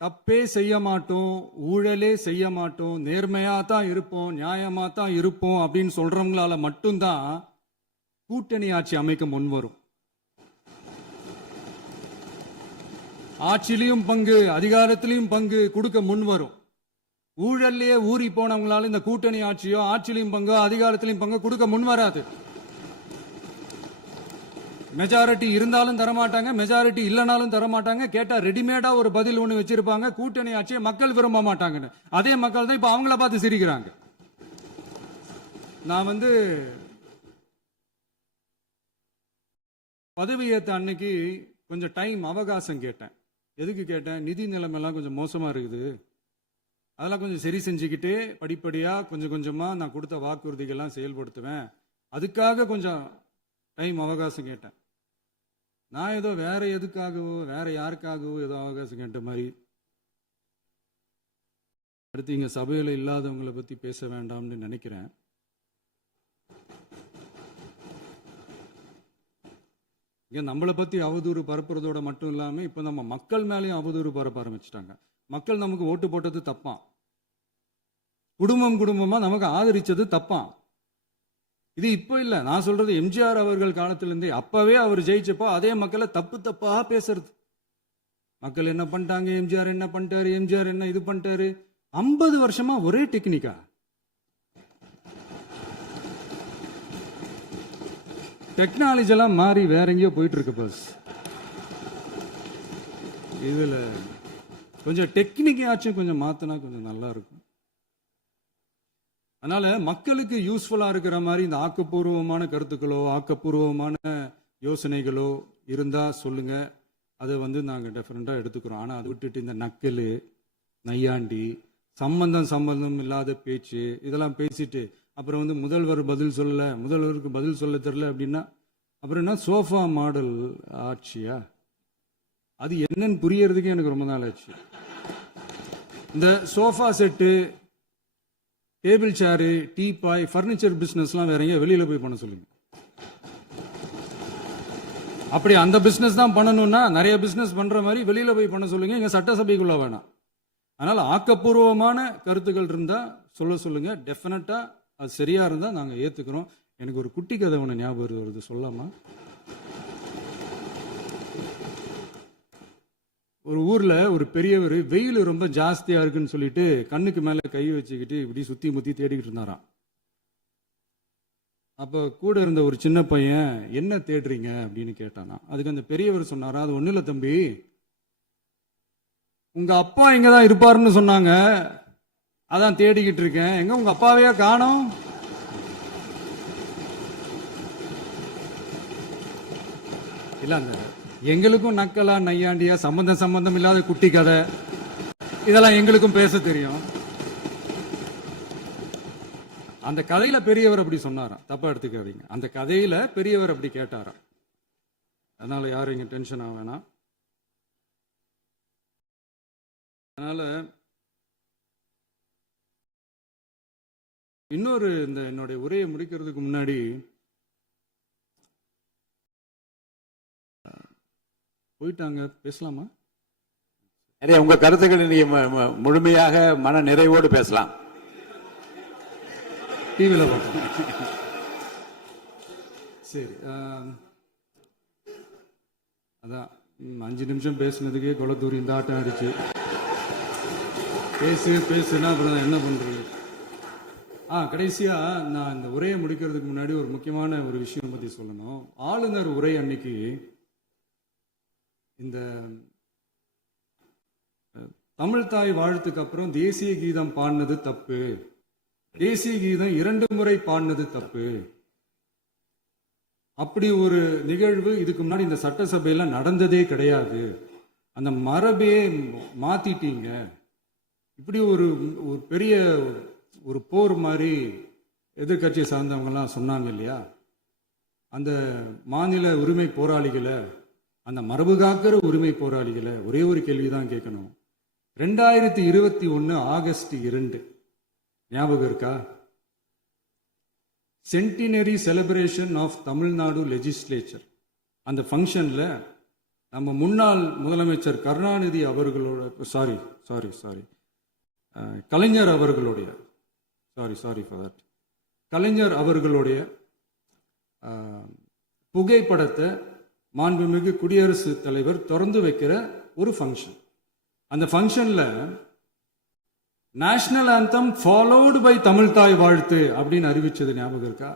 தப்பே செய்ய மாட்டோம், ஊழலே செய்ய மாட்டோம், நேர்மையா தான் இருப்போம், நியாயமா தான் இருப்போம் அப்படின்னு சொல்றவங்களால மட்டும்தான் கூட்டணி ஆட்சி அமைக்க முன்வரும். ஆட்சியிலையும் பங்கு அதிகாரத்திலையும் பங்கு கொடுக்க முன்வரும். ஊழல்லையே ஊறி போனவங்களால இந்த கூட்டணி ஆட்சியோ ஆட்சியிலையும் பங்கு அதிகாரத்திலையும் பங்கு கொடுக்க முன்வராது. மெஜாரிட்டி இருந்தாலும் தரமாட்டாங்க, மெஜாரிட்டி இல்லைனாலும் தரமாட்டாங்க. கேட்டா ரெடிமேடா ஒரு பதில் ஒண்ணு வச்சிருப்பாங்க, கூட்டணி ஆட்சியை மக்கள் விரும்ப மாட்டாங்கன்னு. அதே மக்கள் தான் இப்ப அவங்கள பார்த்து சிரிக்கிறாங்க. நான் பதவி ஏத்த அன்னைக்கு கொஞ்சம் டைம் அவகாசம் கேட்டேன். எதுக்கு கேட்டேன்? நிதி நிலைமைலாம் கொஞ்சம் மோசமா இருக்குது, அதெல்லாம் கொஞ்சம் சரி செஞ்சுக்கிட்டு படிப்படியா கொஞ்சம் கொஞ்சமா நான் கொடுத்த வாக்குறுதிகள்லாம் செயல்படுத்துவேன், அதுக்காக கொஞ்சம் டைம் அவகாசம் கேட்டேன். நான் ஏதோ வேற எதுக்காகவோ வேற யாருக்காகவோ ஏதோ அவகாசம் கேட்ட மாதிரி. அடுத்து இங்க சபையில இல்லாதவங்களை பத்தி பேச வேண்டாம்னு நினைக்கிறேன். இங்க நம்மளை பத்தி அவதூறு பரப்புறதோட மட்டும் இல்லாம இப்ப நம்ம மக்கள் மேலேயும் அவதூறு பரப்ப ஆரம்பிச்சிட்டாங்க. மக்கள் நமக்கு ஓட்டு போட்டது தப்பான், குடும்பம் குடும்பமா நமக்கு ஆதரிச்சது தப்பான். இது இப்ப இல்ல, நான் சொல்றது எம்ஜிஆர் அவர்கள் காலத்திலிருந்தே. அப்பவே அவர் ஜெயிச்சப்போ அதே மக்களை தப்பு தப்பா பேசுறது. மக்கள் என்ன பண்ணிட்டாங்க, எம்ஜிஆர் என்ன பண்ணிட்டாரு, எம்ஜிஆர் என்ன இது பண்ணிட்டாரு. 50 வருஷமா ஒரே டெக்னிக்கா. டெக்னாலஜி எல்லாம் மாறி வேற எங்கேயோ போயிட்டு இருக்கு பஸ். இதுல கொஞ்சம் டெக்னிக்காச்சும் கொஞ்சம் மாத்தினா கொஞ்சம் நல்லா இருக்கும். அதனால மக்களுக்கு யூஸ்ஃபுல்லா இருக்கிற மாதிரி இந்த ஆக்கப்பூர்வமான கருத்துக்களோ ஆக்கப்பூர்வமான யோசனைகளோ இருந்தா சொல்லுங்க, அதை நாங்க டெஃபரெண்டா எடுத்துக்கிறோம். ஆனா அதை விட்டுட்டு இந்த நக்கல் நையாண்டி சம்பந்தம் இல்லாத பேச்சு இதெல்லாம் பேசிட்டு அப்புறம் முதல்வர் பதில் சொல்லல, முதல்வருக்கு பதில் சொல்ல தெரியல அப்படின்னா அப்புறம் என்ன சோஃபா மாடல் ஆட்சியா? அது என்னன்னு புரியறதுக்கு எனக்கு ரொம்ப நாள் ஆச்சு. இந்த sofa set, table chair, teapoy, furniture பிசினஸ்லாம் வேற எங்க வெளியில போய் பண்ண சொல்லுங்க. அப்படி அந்த பிசினஸ் தான் பண்ணணும்னா நிறைய பிசினஸ் பண்ற மாதிரி வெளியில போய் பண்ண சொல்லுங்க, இங்க சட்டசபைக்குள்ள வேணாம். அதனால ஆக்கப்பூர்வமான கருத்துக்கள் இருந்தா சொல்லுங்க, டெஃபினட்டா அது சரியா இருந்தா நாங்க ஏத்துக்கிறோம். எனக்கு ஒரு குட்டி கதை ஒன்று ஞாபகம் வருது, சொல்லாமா? ஒரு ஊர்ல ஒரு பெரியவர் வெயில் ரொம்ப ஜாஸ்தியா இருக்குன்னு சொல்லிட்டு கண்ணுக்கு மேல கை வச்சுக்கிட்டு இப்படி சுத்தி முத்தி தேடிக்கிட்டு இருந்தாராம். அப்ப கூட இருந்த ஒரு சின்ன பையன் என்ன தேடுறீங்க அப்படின்னு கேட்டானா. அதுக்கு அந்த பெரியவர் சொன்னாரா, அது ஒண்ணு இல்ல தம்பி, உங்க அப்பா இங்கதான் இருப்பாருன்னு சொன்னாங்க, அதான் தேடிக்கிட்டு இருக்கேன். எங்க உங்க அப்பாவையா காணோம்? இல்ல அந்த எங்களுக்கும் நக்கலா நையாண்டியா சம்பந்தம் இல்லாத குட்டி கதை இதெல்லாம் எங்களுக்கும் பேச தெரியும். அந்த கதையில பெரியவர் அப்படி சொன்னாராம், தப்பா எடுத்துக்காதீங்க. அந்த கதையில பெரியவர் அப்படி கேட்டாராம். அதனால யாரும் இங்க டென்ஷன் ஆக வேணாம். அதனால இன்னொரு இந்த என்னுடைய உரையை முடிக்கிறதுக்கு முன்னாடி போயிட்டாங்க, பேசலாமா? நிறைய உங்க கருத்துக்களை நீங்க முழுமையாக மன நிறைவோடு பேசலாம். டிவியில பார்ப்போம். சரி, அதான் 5 நிமிஷம் பேசுனதுக்கே கொளத்தூரி இந்த ஆட்டம் ஆயிடுச்சு. பேசுனா அப்புறம் என்ன பண்றது? கடைசியா நான் இந்த உரையை முடிக்கிறதுக்கு முன்னாடி ஒரு முக்கியமான ஒரு விஷயம் பத்தி சொல்லணும். ஆளுநர் உரை அன்னைக்கு இந்த தமிழ் தாய் வாழ்த்துக்கு அப்புறம் தேசிய கீதம் பாடினது தப்பு, தேசிய கீதம் 2 முறை பாடினது தப்பு, அப்படி ஒரு நிகழ்வு இதுக்கு முன்னாடி இந்த சட்டசபையில நடந்ததே கிடையாது, அந்த மரபே மாத்திட்டீங்க, இப்படி ஒரு பெரிய ஒரு போர் மாதிரி எதிர்கட்சியை சார்ந்தவங்கலாம் சொன்னாங்க இல்லையா. அந்த மாநில உரிமை போராளிகளை, அந்த மரபு காக்கிற உரிமை போராளிகளை ஒரே ஒரு கேள்விதான் கேட்கணும். 2021 ஆகஸ்ட் 2 ஞாபகம் இருக்கா? Centenary celebration of Tamil Nadu legislature. அந்த ஃபங்க்ஷன்ல நம்ம முன்னாள் முதலமைச்சர் கருணாநிதி அவர்களோட கலைஞர் அவர்களுடைய கலைஞர் அவர்களுடைய புகைப்படத்தை மாண்புமிகு குடியரசுத் தலைவர் திறந்து வைக்கிற ஒரு ஃபங்க்ஷன். அந்த ஃபங்க்ஷன்ல national anthem followed by Tamil Thai Vazhthu அப்படின்னு அறிவிச்சது ஞாபகம் இருக்கா?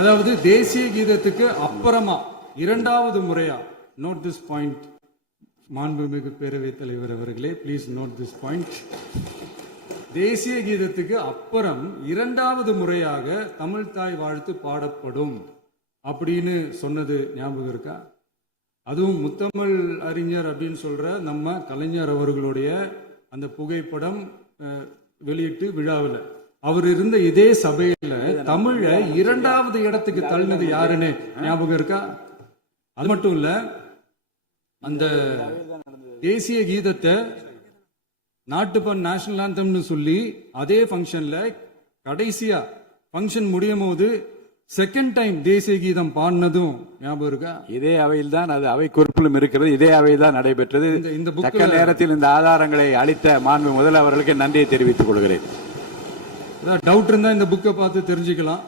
அதாவது தேசிய கீதத்துக்கு அப்புறமா 2வது முறையா, நோட் திஸ் பாயிண்ட் மாண்புமிகு பேரவைத் தலைவர் அவர்களே, ப்ளீஸ் நோட் திஸ் பாயிண்ட். தேசிய கீதத்துக்கு அப்புறம் 2வது முறையாக தமிழ் தாய் வாழ்த்து பாடப்படும் அப்படின்னு சொன்னது ஞாபகம் இருக்கா? அதுவும் முத்தமிழ் அறிஞர் அப்படின்னு சொல்ற நம்ம கலைஞர் அவர்களுடைய அந்த புகைப்படம் வெளியிட்டு விழாவில் அவர் இருந்த இதே சபையில தமிழ 2வது இடத்துக்கு தள்ளினது யாருன்னு ஞாபகம் இருக்கா? அது மட்டும் இல்ல, அந்த தேசிய கீதத்தை நாட்டுப்பண் நேஷனல் ஆந்தம்னு சொல்லி அதே ஃபங்க்ஷன்ல கடைசியா ஃபங்க்ஷன் முடியும் போது செகண்ட் டைம் தேசிய கீதம் பாடினதும் ஞாபகம் இருக்கா? இதே அவையில் தான், அது அவை குறிப்பிலும் இருக்கிறது, இதே அவையில் தான் நடைபெற்றது. இந்த தக்க நேரத்தில் இந்த ஆதாரங்களை அளித்த மாண்பு முதல் அவர்களுக்கு நன்றியை தெரிவித்துக் கொள்கிறேன். டவுட் இருந்தா இந்த புக்கை பார்த்து தெரிஞ்சுக்கலாம்.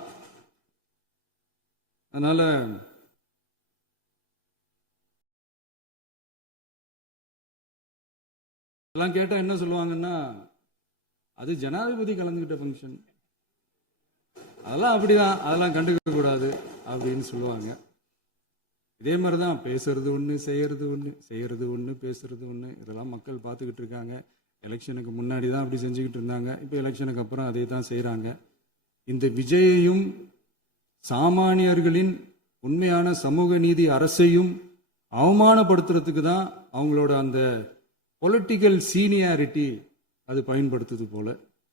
அதனால எல்லாம் கேட்டா என்ன சொல்லுவாங்கன்னா, அது ஜனாதிபதி கலந்துகிட்ட ஃபங்க்ஷன், அதெல்லாம் அப்படிதான், அதெல்லாம் கண்டுக்க கூடாது அப்படின்னு சொல்லுவாங்க. இதே மாதிரிதான் பேசுறது ஒண்ணு, செய்யறது ஒண்ணு, பேசுறது ஒண்ணு. இதெல்லாம் மக்கள் பார்த்துக்கிட்டு இருக்காங்க. எலெக்ஷனுக்கு முன்னாடி தான் அப்படி செஞ்சுக்கிட்டு இருந்தாங்க, இப்போ எலெக்ஷனுக்கு அப்புறம் அதே தான் செய்யறாங்க. இந்த விஜயையும் சாமானியர்களின் உண்மையான சமூக நீதி அரசையும் அவமானப்படுத்துறதுக்கு தான் அவங்களோட அந்த பொலிட்டிக்கல் சீனியாரிட்டி அது பயன்படுத்துது போல.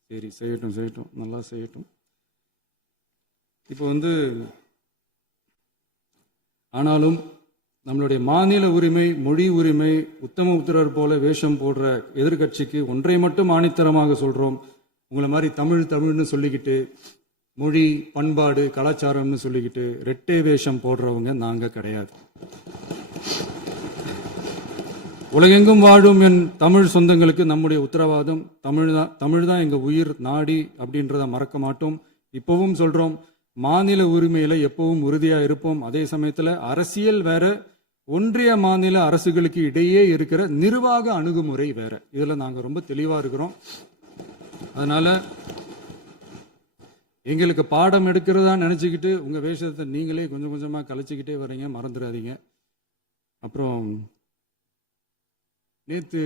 சரி, செய்யட்டும், நல்லா செய்யட்டும். இப்போ ஆனாலும் நம்மளுடைய மாநில உரிமை, மொழி உரிமை, உத்தம உத்தரர் போல வேஷம் போடுற எதிர்கட்சிக்கு ஒன்றை மட்டும் ஆணித்தரமாக சொல்றோம். உங்களை மாதிரி தமிழ்னு சொல்லிக்கிட்டு, மொழி, பண்பாடு, கலாச்சாரம்னு சொல்லிக்கிட்டு ரெட்டை வேஷம் போடுறவங்க நாங்க கிடையாது. உலகெங்கும் வாழும் என் தமிழ் சொந்தங்களுக்கு நம்முடைய உத்தரவாதம் தமிழ் தான் எங்க உயிர் நாடி அப்படின்றத மறக்க மாட்டோம். இப்பவும் சொல்றோம், மாநில உரிமையில எப்பவும் உறுதியா இருப்போம். அதே சமயத்துல அரசியல் வேற, ஒன்றிய மாநில அரசுகளுக்கு இடையே இருக்கிற நிர்வாக அணுகுமுறை வேற. இதுல நாங்க ரொம்ப தெளிவா இருக்கிறோம். அதனால எங்களுக்கு பாடம் எடுக்கிறதா நினைச்சுக்கிட்டு உங்க வேஷத்தை நீங்களே கொஞ்சம் கொஞ்சமா கலைச்சிக்கிட்டே வரீங்க, மறந்துடாதீங்க. அப்புறம் நேத்து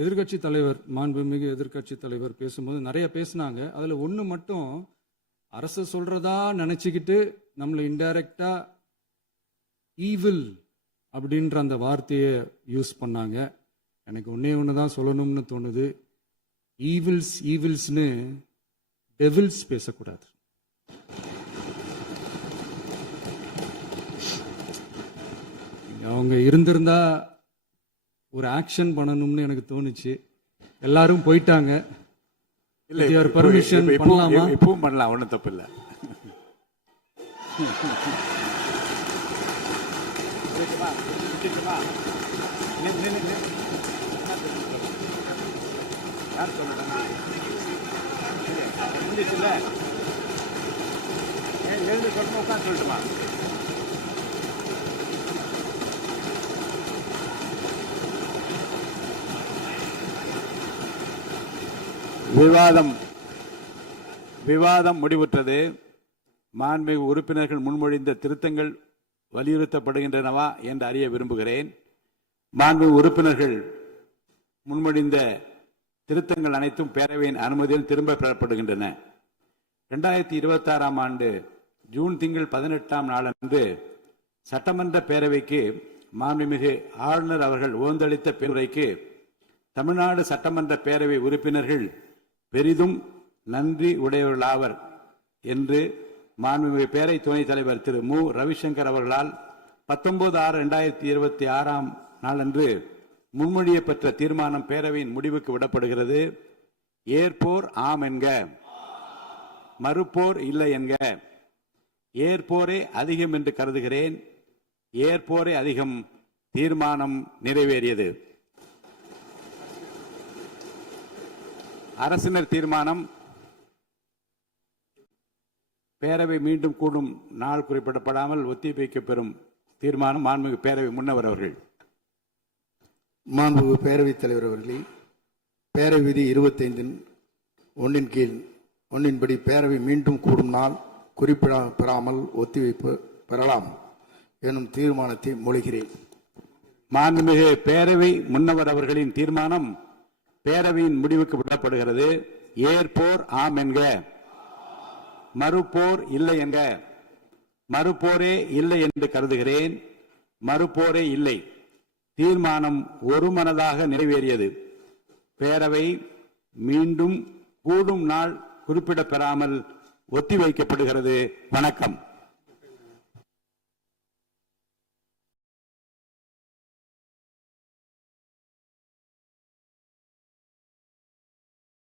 எதிர்கட்சி தலைவர், மாண்புமிகு எதிர்கட்சி தலைவர் பேசும்போது நிறைய பேசினாங்க. அதுல ஒண்ணு மட்டும், அரசு சொல்றதா நினைச்சுக்கிட்டு நம்மளை இன்டைரக்டா ஈவில் அப்படின்ற அந்த வார்த்தையை யூஸ் பண்ணாங்க. எனக்கு ஒண்ணுதான் சொல்லணும்னு தோணுது. ஈவில்ஸ்னு டெவில்ஸ் பேசக்கூடாது. அவங்க இருந்திருந்தா ஒரு ஆக்ஷன் பண்ணணும்னு எனக்கு தோணுச்சு. எல்லாரும் போயிட்டாங்க. பர்மிஷன் பண்ணலாமா? இப்பவும் பண்ணலாம், ஒன்றும் தப்பு இல்லை. எழுந்து சொல்லணும், உட்காந்து சொல்லட்டுமா? விவாதம் விவாதம் முடிவுற்றது. மாண்புமிகு உறுப்பினர்கள் முன்மொழிந்த திருத்தங்கள் வலியுறுத்தப்படுகின்றனவா என்று அறிய விரும்புகிறேன். மாண்புமிகு உறுப்பினர்கள் முன்மொழிந்த திருத்தங்கள் அனைத்தும் பேரவையின் அனுமதியில் திரும்ப பெறப்படுகின்றன. 2026 ஆண்டு ஜூன் திங்கள் 18ஆம் நாளன்று சட்டமன்ற பேரவைக்கு மாண்புமிகு ஆளுநர் அவர்கள் ஓந்தளித்த பேருரைக்கு தமிழ்நாடு சட்டமன்ற பேரவை உறுப்பினர்கள் பெரிதும் நன்றி உடையவர்களாவர் என்று மாண்புமிகு பேரவை துணைத் தலைவர் திரு மு ரவிசங்கர் அவர்களால் 19/6/2026 நாளன்று முன்மொழியப்பெற்ற தீர்மானம் பேரவையின் முடிவுக்கு விடப்படுகிறது. ஏற்போர் ஆம் என்க, மறுப்போர் இல்லை என்க. ஏற்போரே அதிகம் என்று கருதுகிறேன். ஏற்போரே அதிகம். தீர்மானம் நிறைவேறியது. அரசினர் தீர்மானம். பேரவை மீண்டும் கூடும் நாள் குறிப்பிடப்படாமல் ஒத்திவைக்கப்பெறும் தீர்மானம். மாண்புமிகு பேரவை முன்னவர் அவர்கள். மாண்புமிகு பேரவைத் தலைவர் அவர்களே, பேரவை விதி 25(1) கீழ் 1 படி பேரவை மீண்டும் கூடும் நாள் குறிப்பிடப்பெறாமல் ஒத்திவைப்பு பெறலாம் எனும் தீர்மானத்தை மொழிகிறேன். மாண்புமிகு பேரவை முன்னவர் அவர்களின் தீர்மானம் பேரவையின் முடிவுக்கு விடப்படுகிறது. ஏற்போர் ஆம் என்க, மறுப்போர் இல்லை என்க. மறுப்போரே இல்லை என்று கருதுகிறேன். மறுப்போரே இல்லை. தீர்மானம் ஒருமனதாக நிறைவேறியது. பேரவை மீண்டும் கூடும் நாள் குறிப்பிடப்பெறாமல் ஒத்திவைக்கப்படுகிறது. வணக்கம்.